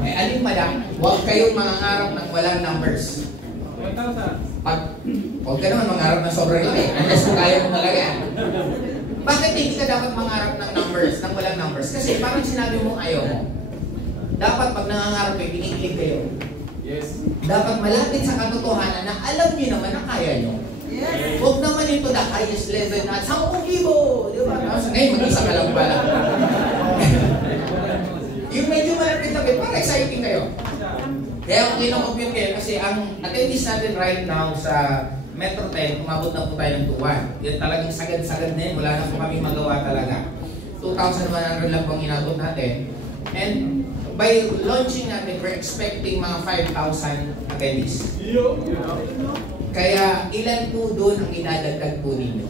Eh, alin madam, huwag kayong mangangarap ng walang numbers. Huwag ka naman mangarap ng sobrang laki, unless kung kaya mo talaga. Bakit hindi ka dapat mangarap ng numbers, ng walang numbers? Kasi parang sinabi mo ayaw mo. Dapat pag nangangarap kayo, pinikilig kayo. Yes. Dapat malapit sa katotohanan na alam niyo naman na kaya nyo. Yes. Huwag naman ito the highest level na 10,000. Di ba? Tapos ngayon, mag-isa ka lang pala. Yung medyo malapit na para exciting kayo. Kaya kung kinocompute kayo, kasi ang attendees natin right now sa Metro 10, umabot na po tayo ng 2,100. Yan talagang sagad-sagad na yun. Wala na po kami magawa talaga. 2,100 lang pong inabot natin. And by launching natin, we're expecting mga 5,000 attendees. Kaya ilan po doon ang idadagdag po ninyo?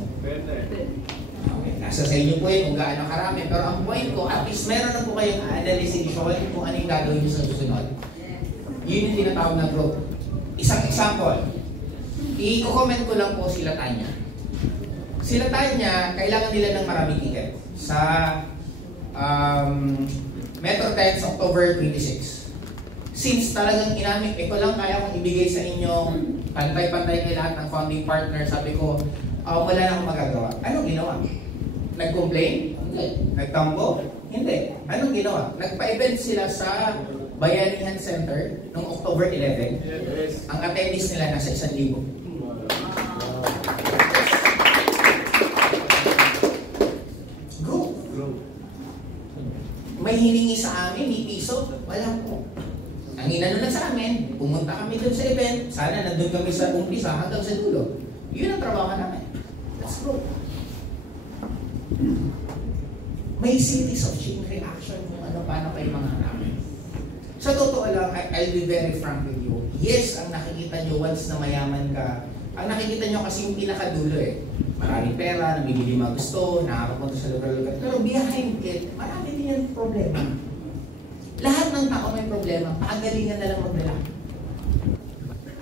Okay, nasa sa inyo po yun kung gaano karami. Pero ang point ko, at least meron na po kayong analysis kung ano yung gagawin nyo sa susunod. Yun yung tinatawag na growth. Isang example, i-comment ko lang po sila Tanya. Sila Tanya, kailangan nila ng maraming ticket sa Metro 10 October 26. Since talagang inamin, ito lang kaya kong ibigay sa inyo, pantay-pantay kay lahat ng founding partner, sabi ko, wala na akong magagawa. Anong ginawa? Nag-complain? Hindi. Nagtambo? Hindi. Anong ginawa? Nagpa-event sila sa Bayanihan Center noong October 11. Yes. Ang attendees nila nasa 1,000. Go! May hiningi sa amin, ni piso, wala po. Ang inano lang sa amin, pumunta kami doon sa event, sana nandun kami sa umpisa hanggang sa dulo. Yun ang trabaho namin. Let's go. May series of chain reaction kung ano paano kayo mga namin. Sa totoo lang, I'll be very frank with you. Yes, ang nakikita nyo once na mayaman ka, ang nakikita nyo kasi yung pinakadulo eh. Maraming pera, nabibili mga gusto, nakakapunta sa lugar-lugar. Pero behind it, marami din yung problema. Lahat ng tao may problema, paagalingan na lang magdala.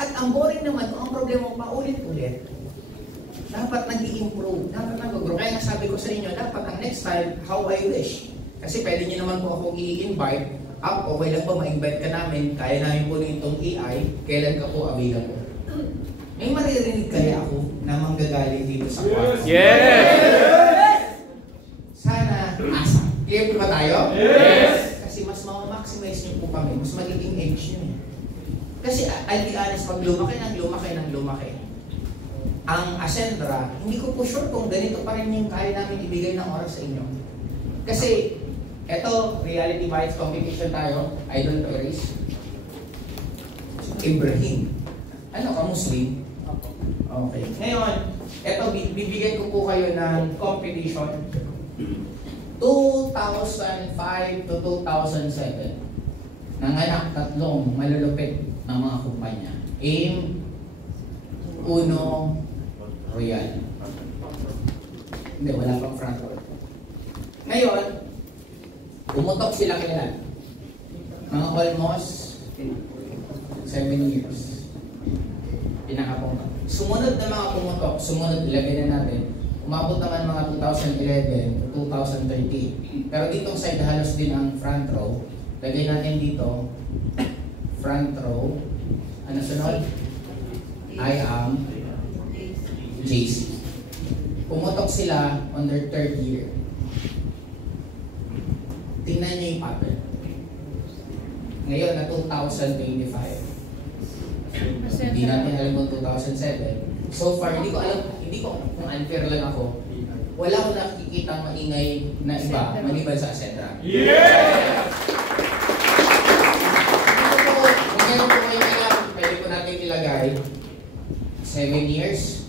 At ang boring naman, kung ang problema mo paulit-ulit, dapat nag-i-improve, dapat nag-grow. Kaya sabi ko sa inyo, dapat ang next time, how I wish. Kasi pwede nyo naman po akong i-invite, okay lang ba ma-invite ka namin, kaya namin po itong AI, kailan ka po available. May maririnig kaya ako na manggagaling dito sa kwarto. Yes! Sana, asa. Clear po ba tayo? Yes! Kasi mas ma-maximize nyo po kami, mas magiging edge nyo. Kasi I'll be honest, pag lumaki, ang Ascendra, hindi ko po sure kung ganito pa rin yung kaya namin ibigay ng oras sa inyo. Kasi, eto, reality bites competition tayo, idol to erase. Ibrahim. Ano ka, Muslim? Okay. Ngayon, eto, bibigyan ko po kayo ng competition. 2005 to 2007. Nanganak tatlong malulupit na mga kumpanya. AIM, Uno, Royal. Hindi, wala pang front row. Ngayon, pumutok sila kailan? Mga almost 7 years. Pinakaputok. Sumunod na mga pumutok, ilagay na natin. Umabot naman mga 2011 to 2013. Pero ditong side halos din ang front row. Lagay natin dito, front row. Ano sunod? I am JC. Pumutok sila on their 3rd year. Tingnan niyo yung pattern. Ngayon na 2025. Hindi natin alam kung 2007. So far, hindi ko kung unfair lang ako. Wala ko nakikita maingay na iba, maliban sa Ascendra. Yes! Kung meron po kayo kailangan, pwede po natin ilagay 7 years,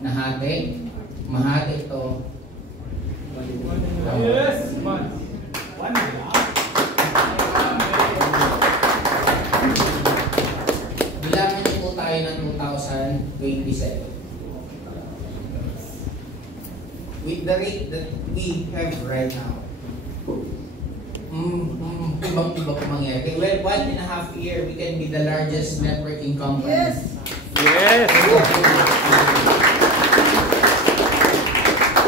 mahati ito. Yes! Bilangan niyo po tayo ng 2027. With the rate that we have right now, ibang-iba po mangyayari. Well, 1.5 year, we can be the largest networking company. Yes! Yes!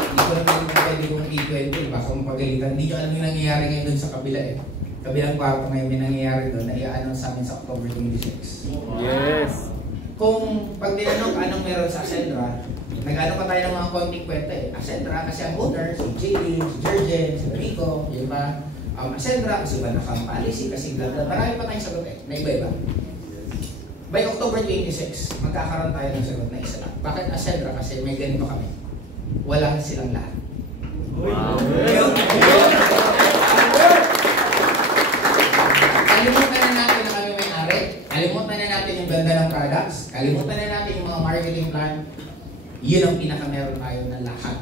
Hindi ko naman pwede kong E20, baka kung pagalitan. Hindi nyo alam yung nangyayari ngayon doon sa kabila eh. Kabilang kwarto ngayon may nangyayari doon na i-announce sa amin sa October 26. Yes! Kung pag tinanong anong meron sa Ascendra, nag-ano pa tayo ng mga konting kwenta eh. Ascendra kasi ang owner, si JD, si Jerjen, si Rico, yun ba? Ascendra kasi ba nakang policy, kasi bla bla. Marami pa tayong sagot eh, na iba-iba. By October 26, magkakaroon tayo ng sagot na isa lang. Bakit Ascendra? Kasi may ganito kami. Wala silang lahat. Wow! Kalimutan na natin na kami may-ari. Kalimutan na natin yung ganda ng products. Kalimutan na natin yung mga marketing plan. Yun ang pinaka-meron tayo na lahat.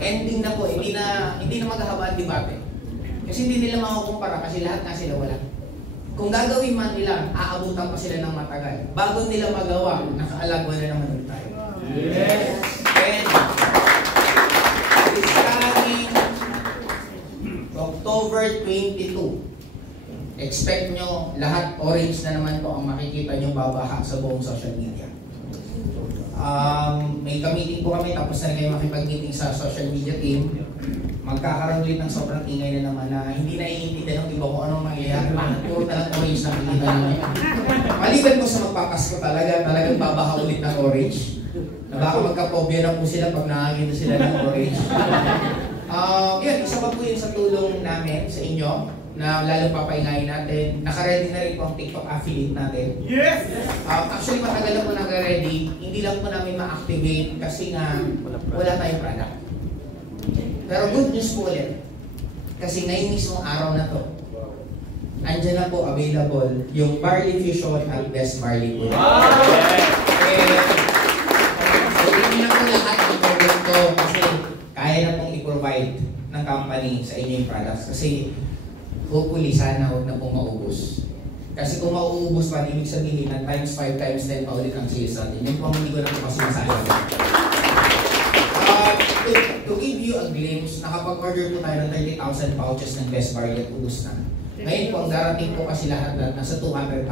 Ending na po, hindi na maghahaba ang debate. Kasi hindi nila makukumpara kasi lahat nga sila wala. Kung gagawin man nila, aabutan pa sila ng matagal. Bago nila magawa, nakaalagwa na naman ulit tayo. Yes. And this coming October 22, expect nyo lahat orange na naman po ang makikita nyo babaha sa buong social media. May ka-meeting po kami, tapos na kayo makipag-meeting sa social media team. Magkakaroon ulit ng sobrang ingay na naman na hindi naiintindihan ng iba kung anong mangyayari. Bakit puro na lang orange na nakikita namin. Maliban po sa magpapasko talagang babaha ulit ng orange. Na baka magkapobya na po sila pag nakakita sila ng orange. Yan, isa pa po yun sa tulong namin sa inyo na lalong papaingayin natin. Naka-ready na rin po ang TikTok affiliate natin. Yes! Actually, matagal na po naka-ready. Hindi lang po namin ma-activate kasi nga wala tayong product. Pero good news po ulit. Kasi ngayon mismo araw na to, andyan na po available yung Barley Fusion at Best Barley po. Hindi na po lahat ng produkto kasi kaya na pong i-provide ng company sa inyo yung products. Kasi hopefully sana huwag na pong maubos. Kasi kung mauubos pa, ibig sabihin na times 5 times 10 pa ulit ang sales natin. Yun po hindi ko na po kasi masabi. To give you a glimpse, nakapag-order po tayo ng 30,000 pouches ng Best Barley at ubos na. Ngayon po, ang darating po kasi lahat nasa 200,000.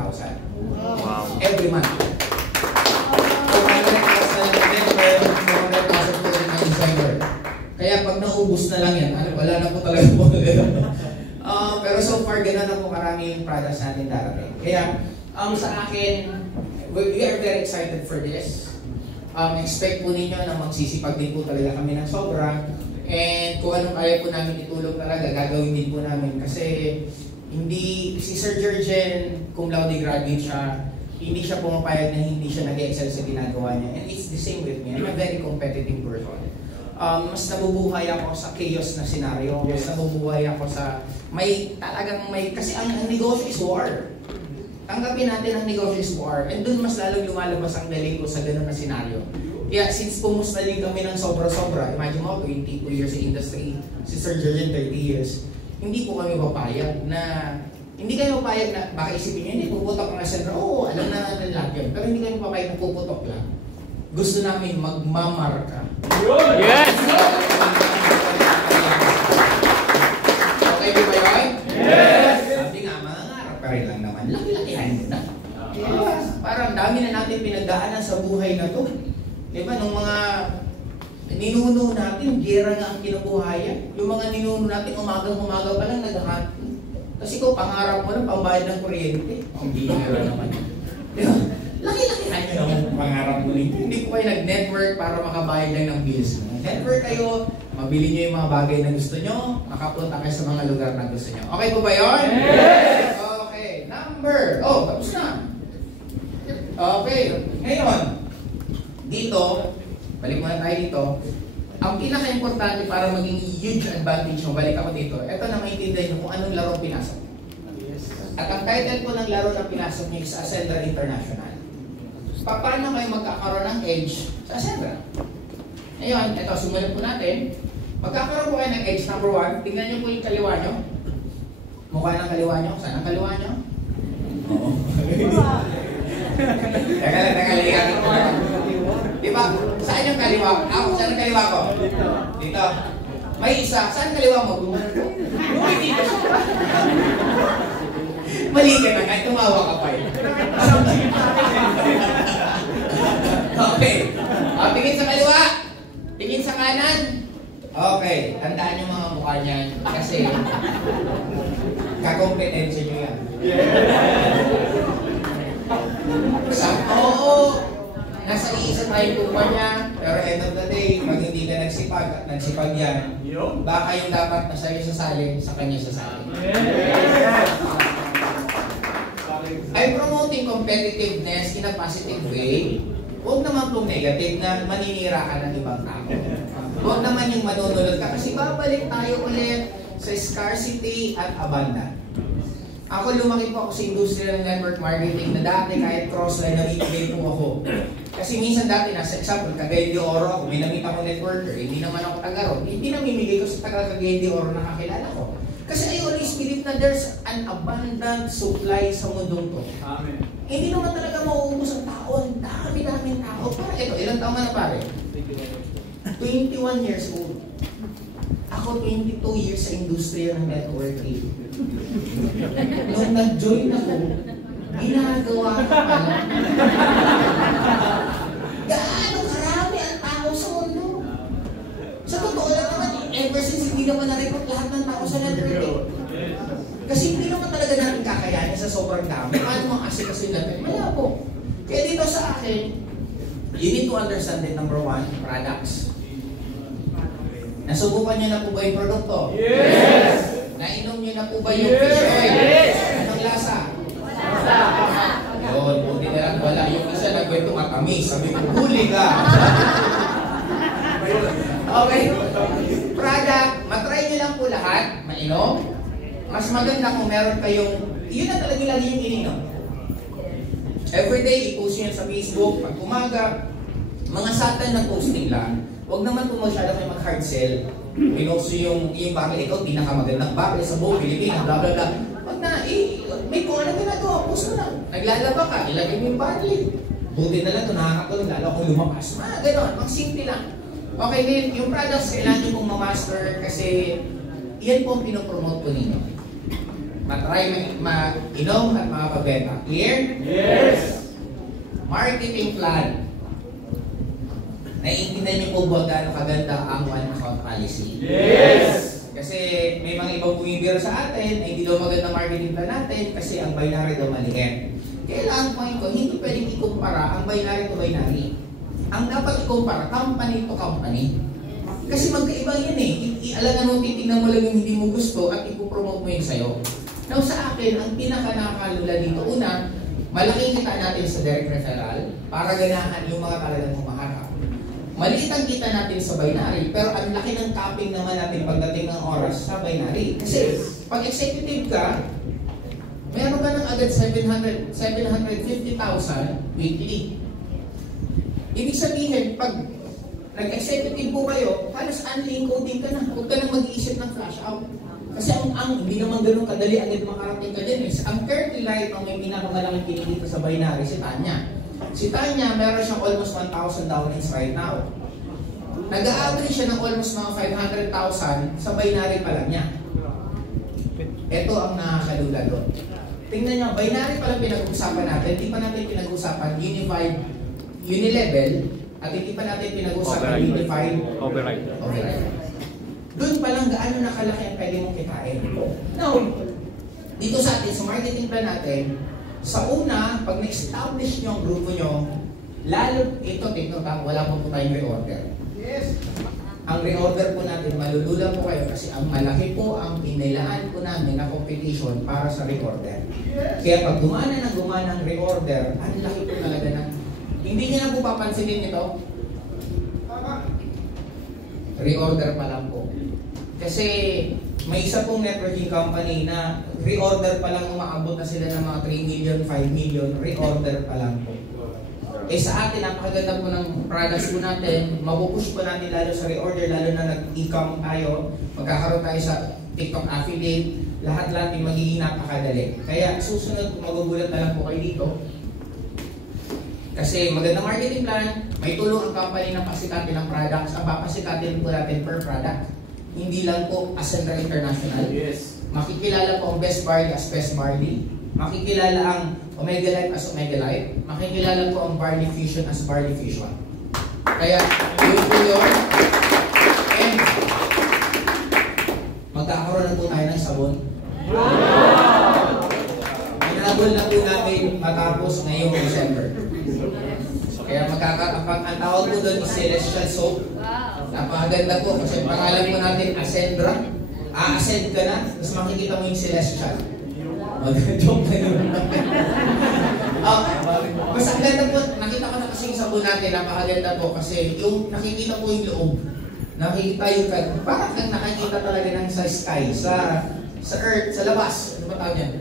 Wow. Every month. 200,000 November, 200,000 po rin ng December. Kaya pag naubos na lang yan, wala na po talaga po. Pero so far, gano'n na po karami yung products natin darating. Kaya, sa akin, we are very excited for this. Expect po ninyo na magsisipag din po talaga kami ng sobra. And kung anong kaya po namin itulong talaga, gagawin din po namin. Kasi hindi, si Sir Jurgen, cum laude graduate siya, hindi siya pumapayag na hindi siya nag-excel sa ginagawa niya. And it's the same with me. I'm a very competitive person. Mas nabubuhay ako sa chaos na senaryo. Mas nabubuhay ako sa kasi ang negosyo is war. Tanggapin natin ang negosyo is war. And doon mas lalong lumalabas ang galing ko sa ganun na senaryo. Kaya since pumusta din kami ng sobra-sobra, imagine mo, 22 years sa industry, si Sir Jurgen 30 years, hindi po kami papayag na, hindi kayo papayag na, baka isipin niyo, hindi, puputok ang ascender. Oo, alam na natin lahat yun. Pero hindi kayo papayag na puputok lang. Gusto namin magmamarka. Yes! Okay ba yun? Yes! Sabi nga, mangangarap pa rin lang naman. Laki-lakihan mo na. Parang dami na natin pinagdaanan sa buhay na to. Diba, nung mga ninuno natin, gera nga ang kinubuhayan. Yung mga ninuno natin, umagang-umaga pa lang naghahanap. Kasi kung pangarap mo lang, pambayad ng kuryente, ang bihira naman. Diba? Laki-lakihan nyo naman pangarap mo rin. Hindi po kayo nag-network para makabayad lang ng bills. Network kayo, mabili nyo yung mga bagay na gusto nyo, makapunta kayo sa mga lugar na gusto nyo. Okay po ba yun? Yes! Okay, number. Tapos na. Okay, ngayon, dito, balik muna tayo dito. Ang pinaka-importante para maging huge advantage mo, balik ako dito, ito na maintindihan nyo kung anong laro pinasok. At ang title po ng laro na pinasok nyo is Ascender International. Paano kayo magkakaroon ng edge sa Ascender? Ngayon, ito, simulan po natin. Magkakaroon po kayo ng edge number 1. Tingnan nyo po yung kaliwa nyo. Mukha ng kaliwa nyo. Saan ang kaliwa nyo? Oo. Teka lang. Diba? Saan yung kaliwa? Saan ang kaliwa ko? Dito. May isa. Saan kaliwa mo? Gumanon po. Dito. Mali ka na. Kahit tumawa ka pa eh. Okay. Tingin sa kaliwa. Tingin sa kanan. Okay. Tandaan yung mga mukha niyan. Kasi kakompetensya nyo yan. Oo. Nasa iisa tayo tupa niya. Pero end of the day, pag hindi ka nagsipag at nagsipag yan, baka yung dapat na sa'yo sasali, sa kanya sasali. I'm promoting competitiveness in a positive way. Huwag naman pong negative na maninira ka ng ibang tao. Huwag naman yung manunulot ka kasi babalik tayo ulit sa scarcity at abundance. Ako lumaki po ako sa industriya ng network marketing na dati kahit cross-line nabibigay po ako. Kasi minsan dati nasa example, Cagayan de Oro ako, may namit ako networker, hindi naman ako taga ron. Hindi namimigay ko sa taga Cagayan de Oro na kakilala ko. Kasi I always believe na there's an abundant supply sa mundong to. Amen. Hindi naman talaga mauubos ang tao. Ang dami-daming tao. Para ito, ilang taon ka na pare? 21 years old. Ako 22 years sa industriya ng networking. Nung nag-join ako, ginagawa ko pala. Gaano karami ang tao sa mundo? Sa totoo lang naman, ever since hindi naman na-report lahat ng tao sa networking. Kasi hindi naman talaga natin kakayanin sa sobrang dami. Paano mga asikasin natin? Wala po. Kaya dito sa akin, you need to understand that number one, products. Nasubukan niyo na po ba yung produkto? Yes! Nainom niyo na po ba yung fish oil? Yes! Anong lasa? Yun, buti na lang wala. Yung isa nagkwento matamis. Sabi ko, huli ka. Okay. Product, matry niyo lang po lahat. Mainom. Mas maganda kung meron kayong, yun na talaga lagi yung ininom. Everyday, i-post yun sa Facebook. Pag umaga, mga satan na posting lang. Huwag naman po masyado kayo mag-hard sell. Pinost yung barrel, ito, pinakamagandang barrel sa buong Pilipinas, bla bla bla. Huwag na, may kung ano ginagawa, post mo lang. Naglalaba ka, ilagay mo yung barrel. Buti na lang ito, nakakatulong, lalo kung lumakas. Ganon, mag-simple lang. Okay, then, yung products, kailangan nyo pong ma-master kasi yan po ang pinopromote po ninyo. Matry, ma-inom at makapabenta. Clear? Yes! Marketing plan. Naiintindihan niyo po ba gaano kaganda ang one account policy? Yes! Kasi may mga ibang bumibiro sa atin na hindi daw maganda marketing plan natin kasi ang binary daw maliit. Kailangan point ko, hindi pwedeng ikumpara ang binary to binary. Ang dapat ikumpara, company to company. Kasi magkaiba yan eh. Alangan mo, titignan mo lang yung hindi mo gusto at ipopromote mo yun sa'yo. Now sa akin, ang pinaka-nakakalula dito, una, malaking kita natin sa direct referral para ganahan yung mga talagang humaharap. Maliit ang kita natin sa binary, pero ang laki ng capping naman natin pagdating ng oras sa binary. Kasi pag executive ka, meron ka ng agad 750,000 weekly. Ibig sabihin, pag nag-executive po kayo, halos unli-encoding ka na. Huwag ka nang mag-iisip ng flash out. Kasi hindi naman ganun kadali agad makarating ka din. Ang currently life ang may pinakamalaking kinikita sa binary, si Tanya. Si Tanya, meron siyang almost 1,000 downloads right now. Nag-a-average siya ng almost mga 500,000 sa binary pa lang niya. Ito ang nakakalula doon. Tingnan niyo, binary pa lang pinag-uusapan natin. Hindi pa natin pinag-uusapan unified, unilevel, at hindi pa natin pinag-uusapan unified Override. Doon pa lang gaano nakalaki ang pwede mong kitain. Now, dito sa atin, sa marketing plan natin, sa una, pag na-establish nyo ang grupo nyo, lalo ito, wala po tayong reorder. Yes. Ang reorder po natin, malulula po kayo kasi ang malaki po ang pinilaan po namin na competition para sa reorder. Yes. Kaya pag gumana ang reorder, ang laki po talaga na. Hindi niya na po papansinin ito. Reorder pa lang po. Kasi may isa pong networking company na reorder pa lang umaabot na sila ng mga 3 million, 5 million, reorder pa lang po. Sa atin, napakaganda po ng products po natin, mapupush po natin lalo sa reorder, lalo na nag-e-com tayo, magkakaroon tayo sa TikTok affiliate, lahat-lahat yung magiging napakadali. Kaya susunod, magugulat na lang po kayo dito. Kasi magandang marketing plan, may tulong ang company na pasikatin ng products, ang papasikatin po natin per product. Hindi lang po Ascendra International. Yes. Makikilala po ang Best Barley as Best Barley. Makikilala ang Omega Life as Omega Life. Makikilala po ang Barley Fusion as Barley Fusion. Kaya, yun po yun. And, magkakaroon na po tayo ng sabon. Inabol na po namin matapos ngayong December. Kaya ang tawag po doon is Celestial Soap. Napakaganda po kasi pangalan po natin Ascendra. A-ascend ka na, tapos makikita mo yung Celestial. Mag-joke na yun. Mas ang ganda po, nakita ko na kasi yung sabon natin, napakaganda po kasi yung nakikita po yung loob. Nakikita yung, parang kang nakikita talaga ng sa sky, sa earth, sa labas. Ano ba tawag yan?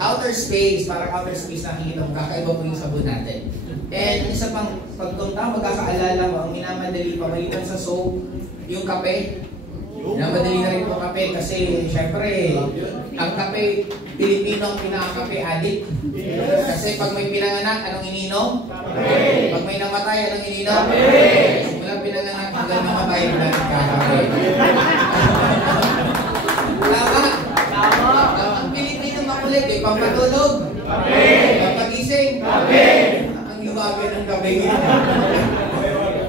Outer space, parang outer space nakikita mo, kakaiba po yung sabon natin. And isa pang pagtunta, magkakaalala ko, ang minamadali pa, maliban sa soap, yung kape. Namadali na rin po kape kasi syempre, ang kape, Pilipino ang pinakakape addict. Kasi pag may pinanganak, anong ininom? Pag may namatay, anong ininom? Walang pinanganak, hanggang namatay, walang kakape. Tama? Ang Pilipino makulit, eh, pampatulog. Pampagising. Ang iwabi ng kape.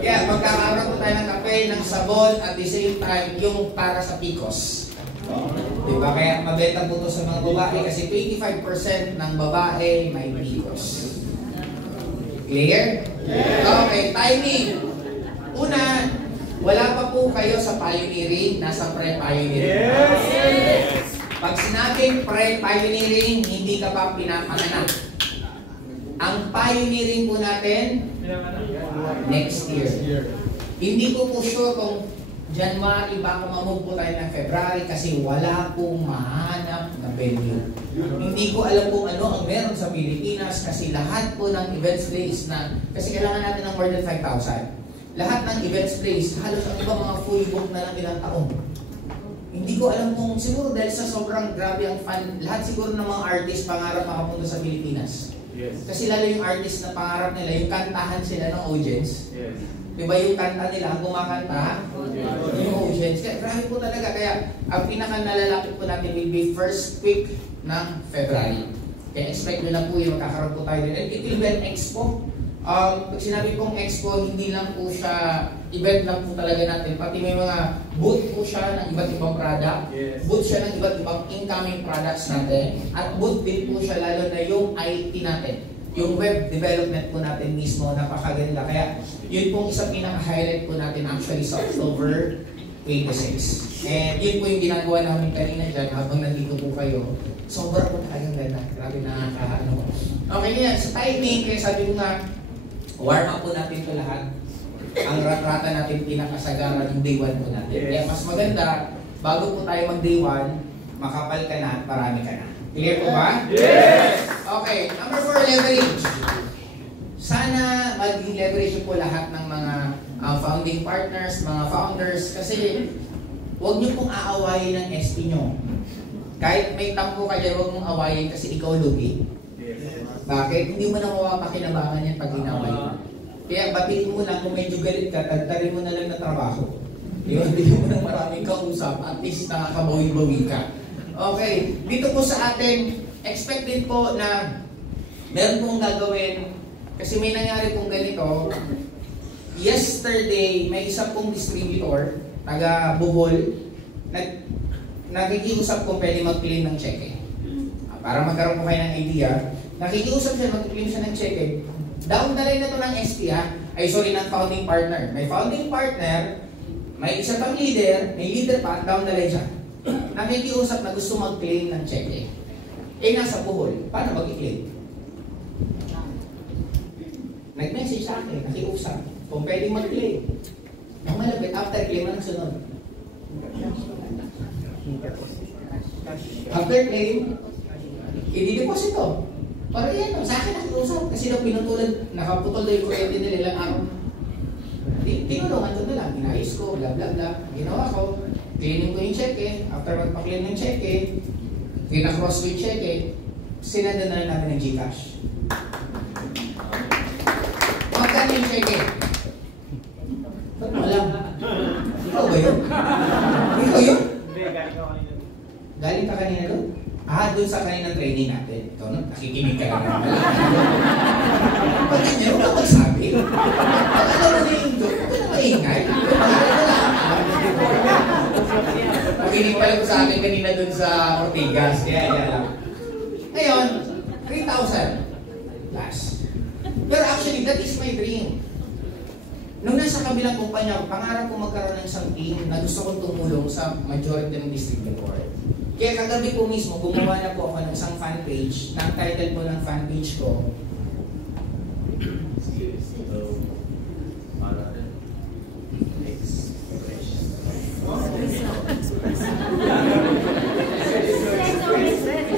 Kaya magkakaroon po tayo ng kape, ng sabon, at the same time, yung para sa PCOS. Diba? Kaya mabenta po ito sa mga babae kasi 25% ng babae may PCOS. Clear? Okay, timing. Una, wala pa po kayo sa pioneering, nasa pre-pioneering. Pag sinabing pre-pioneering, hindi ka pa pinapanganak. Ang pioneering po natin, next year. Hindi ko po sure kung January, baka mamove po tayo ng February kasi wala pong mahanap na venue. Hindi ko alam kung ano ang meron sa Pilipinas kasi lahat po ng events place na, kasi kailangan natin ng more than 5,000. Lahat ng events place, halos ang iba mga full book na ng ilang taon. Hindi ko alam kung siguro dahil sa sobrang grabe ang fan, lahat siguro ng mga artist pangarap makapunta sa Pilipinas. Kasi lalo yung artist na pangarap nila, yung kantahan sila ng audience. Diba yung kanta nila, ang kumakanta, yung audience. Kaya grabe po talaga. Kaya ang pinaka-nalalapit po natin will be first week ng February. Kaya expect nyo lang po yung magkakaroon po tayo din. And it will be an expo. Pag sinabi pong expo, hindi lang po siya, event lang po talaga natin. Pati may mga booth po siya ng iba't ibang product. Booth siya ng iba't ibang incoming products natin. At booth din po siya lalo na yung IT natin. Yung web development po natin mismo, napakaganda. Kaya yun pong isang pinaka-highlight po natin actually sa October 26. And yun po yung ginagawa namin kanina dyan habang nandito po kayo. Sobrang po talagang ganda. Grabe nakaka-ano. Okay yan, sa timing, kaya sabi ko nga, warm up po natin ito lahat. Ang rat-rata natin pinakasagara ng day 1 po natin. Kaya mas maganda, bago po tayo mag day 1, makapal ka na at parami ka na. Clear po ba? Yes! Okay, number 4, leverage. Sana maging leverage po lahat ng mga founding partners, mga founders, kasi huwag niyo pong aawayin ng SP nyo. Kahit may tampo ka dyan, huwag mong awayin kasi ikaw lugi. Bakit? Hindi mo na mapapakinabangan yan pag inaway mo. Kaya batiin mo lang kung medyo galit ka, tagtarin mo na lang na trabaho. Hindi mo na maraming kausap, at least nakakabawi-bawi ka. Okay, dito po sa atin, expect din po na meron pong gagawin, kasi may nangyari pong ganito. Yesterday, may isa pong distributor, taga Bohol, nakikiusap kung pwede mag-claim ng cheque. Para magkaroon po kayo ng idea, nakikiusap siya, mag-claim siya ng cheque. Down the line na ito ng SP ng founding partner. May founding partner, may isa pang leader, may leader pa, down the line siya. Nakikiusap na gusto mag-claim ng cheque. Nasa Bohol, paano mag-claim? Nag-message sa akin, nakiusap, kung pwede mag-claim. Ang malapit, after claim, anong sunod? After claim, i-deposito. Para yan, sa akin nakiusap. Kasi nung pinutulad, nakaputol na yung kuryente nila ilang araw. Tinulungan ko na lang, inayos ko, bla bla bla. Ginawa ko, cleaning ko yung cheque. After magpa-clean ng cheque, pinakross ko yung cheque, sinanda na lang namin ng GCash. Magkano yung cheque? Ba't mo alam? Ikaw ba yun? Ikaw yun? Hindi, galing ka kanina. Galing ka kanina doon? Doon sa kaninang training natin. Ikaw nun, nakikinig ka lang naman. Pag ganyan, huwag ka magsabi. Pag alam mo na yung doon, huwag ka na maingay. Pakinig pala ko sa akin kanina doon sa Ortigas. Kaya yan lang. Ngayon, 3,000 last. Pero actually, that is my dream. Nung nasa kabilang kumpanya, pangarap ko magkaroon ng isang team na gusto kong tumulong sa majority ng distributor. Kaya kagabi po mismo, gumawa na po ako ng isang fan page. Na ang title po ng fan page ko,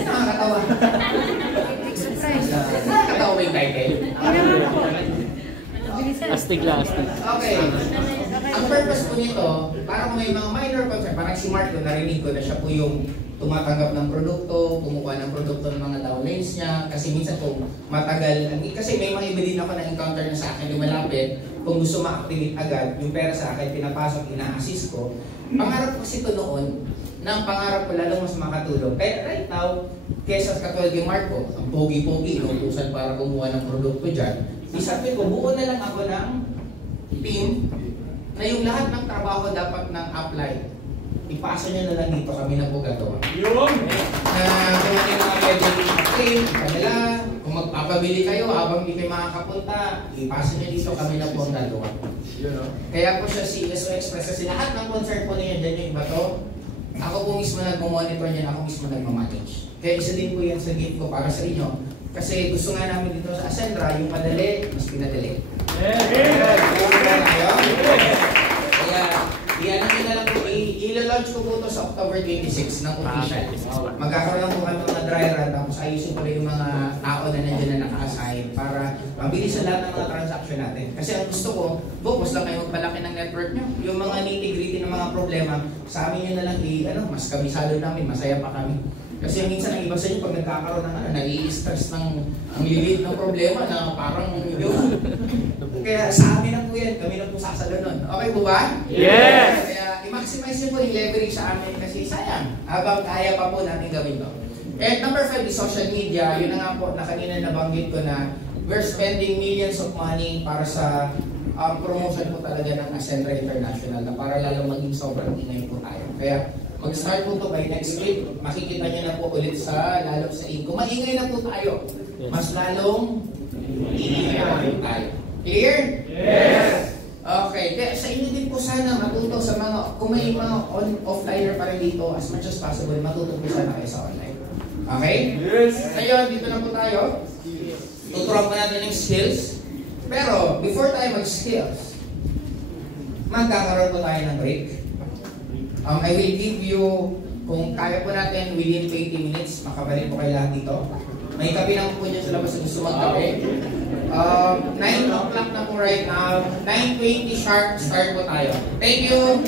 nakakatawa. Nakakatawa ba yung title? Astig lang, astig. Okay. Ang purpose po nito, para kung may mga minor concern, parang si Mark, narinig ko na siya po yung tumatanggap ng produkto, kumukuha ng produkto ng mga downlines niya, kasi minsan po matagal, kasi may mga iba din ako na-encounter na sa akin lumalapit, kung gusto ma-activate agad, yung pera sa akin, pinapasok, ina-assist ko. Pangarap ko kasi ito noon, na ang pangarap ko lalong mas makatulong. Kaya right now, kesa katulad yung Marco, ang pogi-pogi, inutusan para kumuha ng produkto dyan, isabi ko, buo na lang ako ng team na yung lahat ng trabaho dapat ng apply. Ipasa nyo na lang dito, kami na po gagawa. Yung! Na kung ano yung mga pwede i-claim, kanila, kung magpapabili kayo habang hindi kayo makakapunta, ipasa nyo dito, kami na po ang gagawa. Kaya po siya si ESO Express kasi lahat ng concern po niya, dyan yung iba to, ako po mismo nagmamonitor niyan, ako mismo nagmamanage. Kaya isa din po yan sa gift ko para sa inyo. Kasi gusto nga namin dito sa Ascendra, yung madali, mas pinadali. Kaya iyan na lang po, i-launch ko po ito sa October 26 ng official. Magkakaroon lang po kami mga dry run, tapos ayusin ko rin yung mga tao na nandiyan na naka-assign para mabilis sa lahat ng mga transaction natin. Kasi ang gusto ko, focus lang kayo magpalaki ng network nyo. Yung mga nitty-gritty ng mga problema, sa amin yun na lang, mas kabisado namin, masaya pa kami. Kasi minsan ang iba sa inyo, pag nagkakaroon ng nai-stress ng ang lilit ng problema na parang yun. Kaya sa amin na po yan, kami na po sasalo nun. Okay po ba? Yes! Kaya i-maximize nyo po yung leverage sa amin kasi sayang, habang kaya pa po natin gawin to. And number 5 is social media. Yun na nga po na kanina nabanggit ko na we're spending millions of money para sa promotion po talaga ng Ascendra International na para lalong maging sobrang ingay po tayo. Kaya mag-start po ito by next week. Makikita nyo na po ulit sa lalong sa kung maingay na po tayo, mas lalong iingay na po tayo. Clear? Yes! Okay. Kaya sa inyo din po sana matuto sa mga, kung may mga offliner pa rin dito, as much as possible, matuto po sana kayo sa online. Okay? Yes! Ngayon, dito na po tayo. Tuturuan po natin yung skills. Pero, before tayo mag-skills, magkakaroon po tayo ng break. I will give you, kung kaya po natin, within 20 minutes, makabalik po kayo lahat dito. May kape naman po dyan sa labas na gusto magkape. 9 o'clock na po right now. 9:20 sharp, start po tayo. Thank you!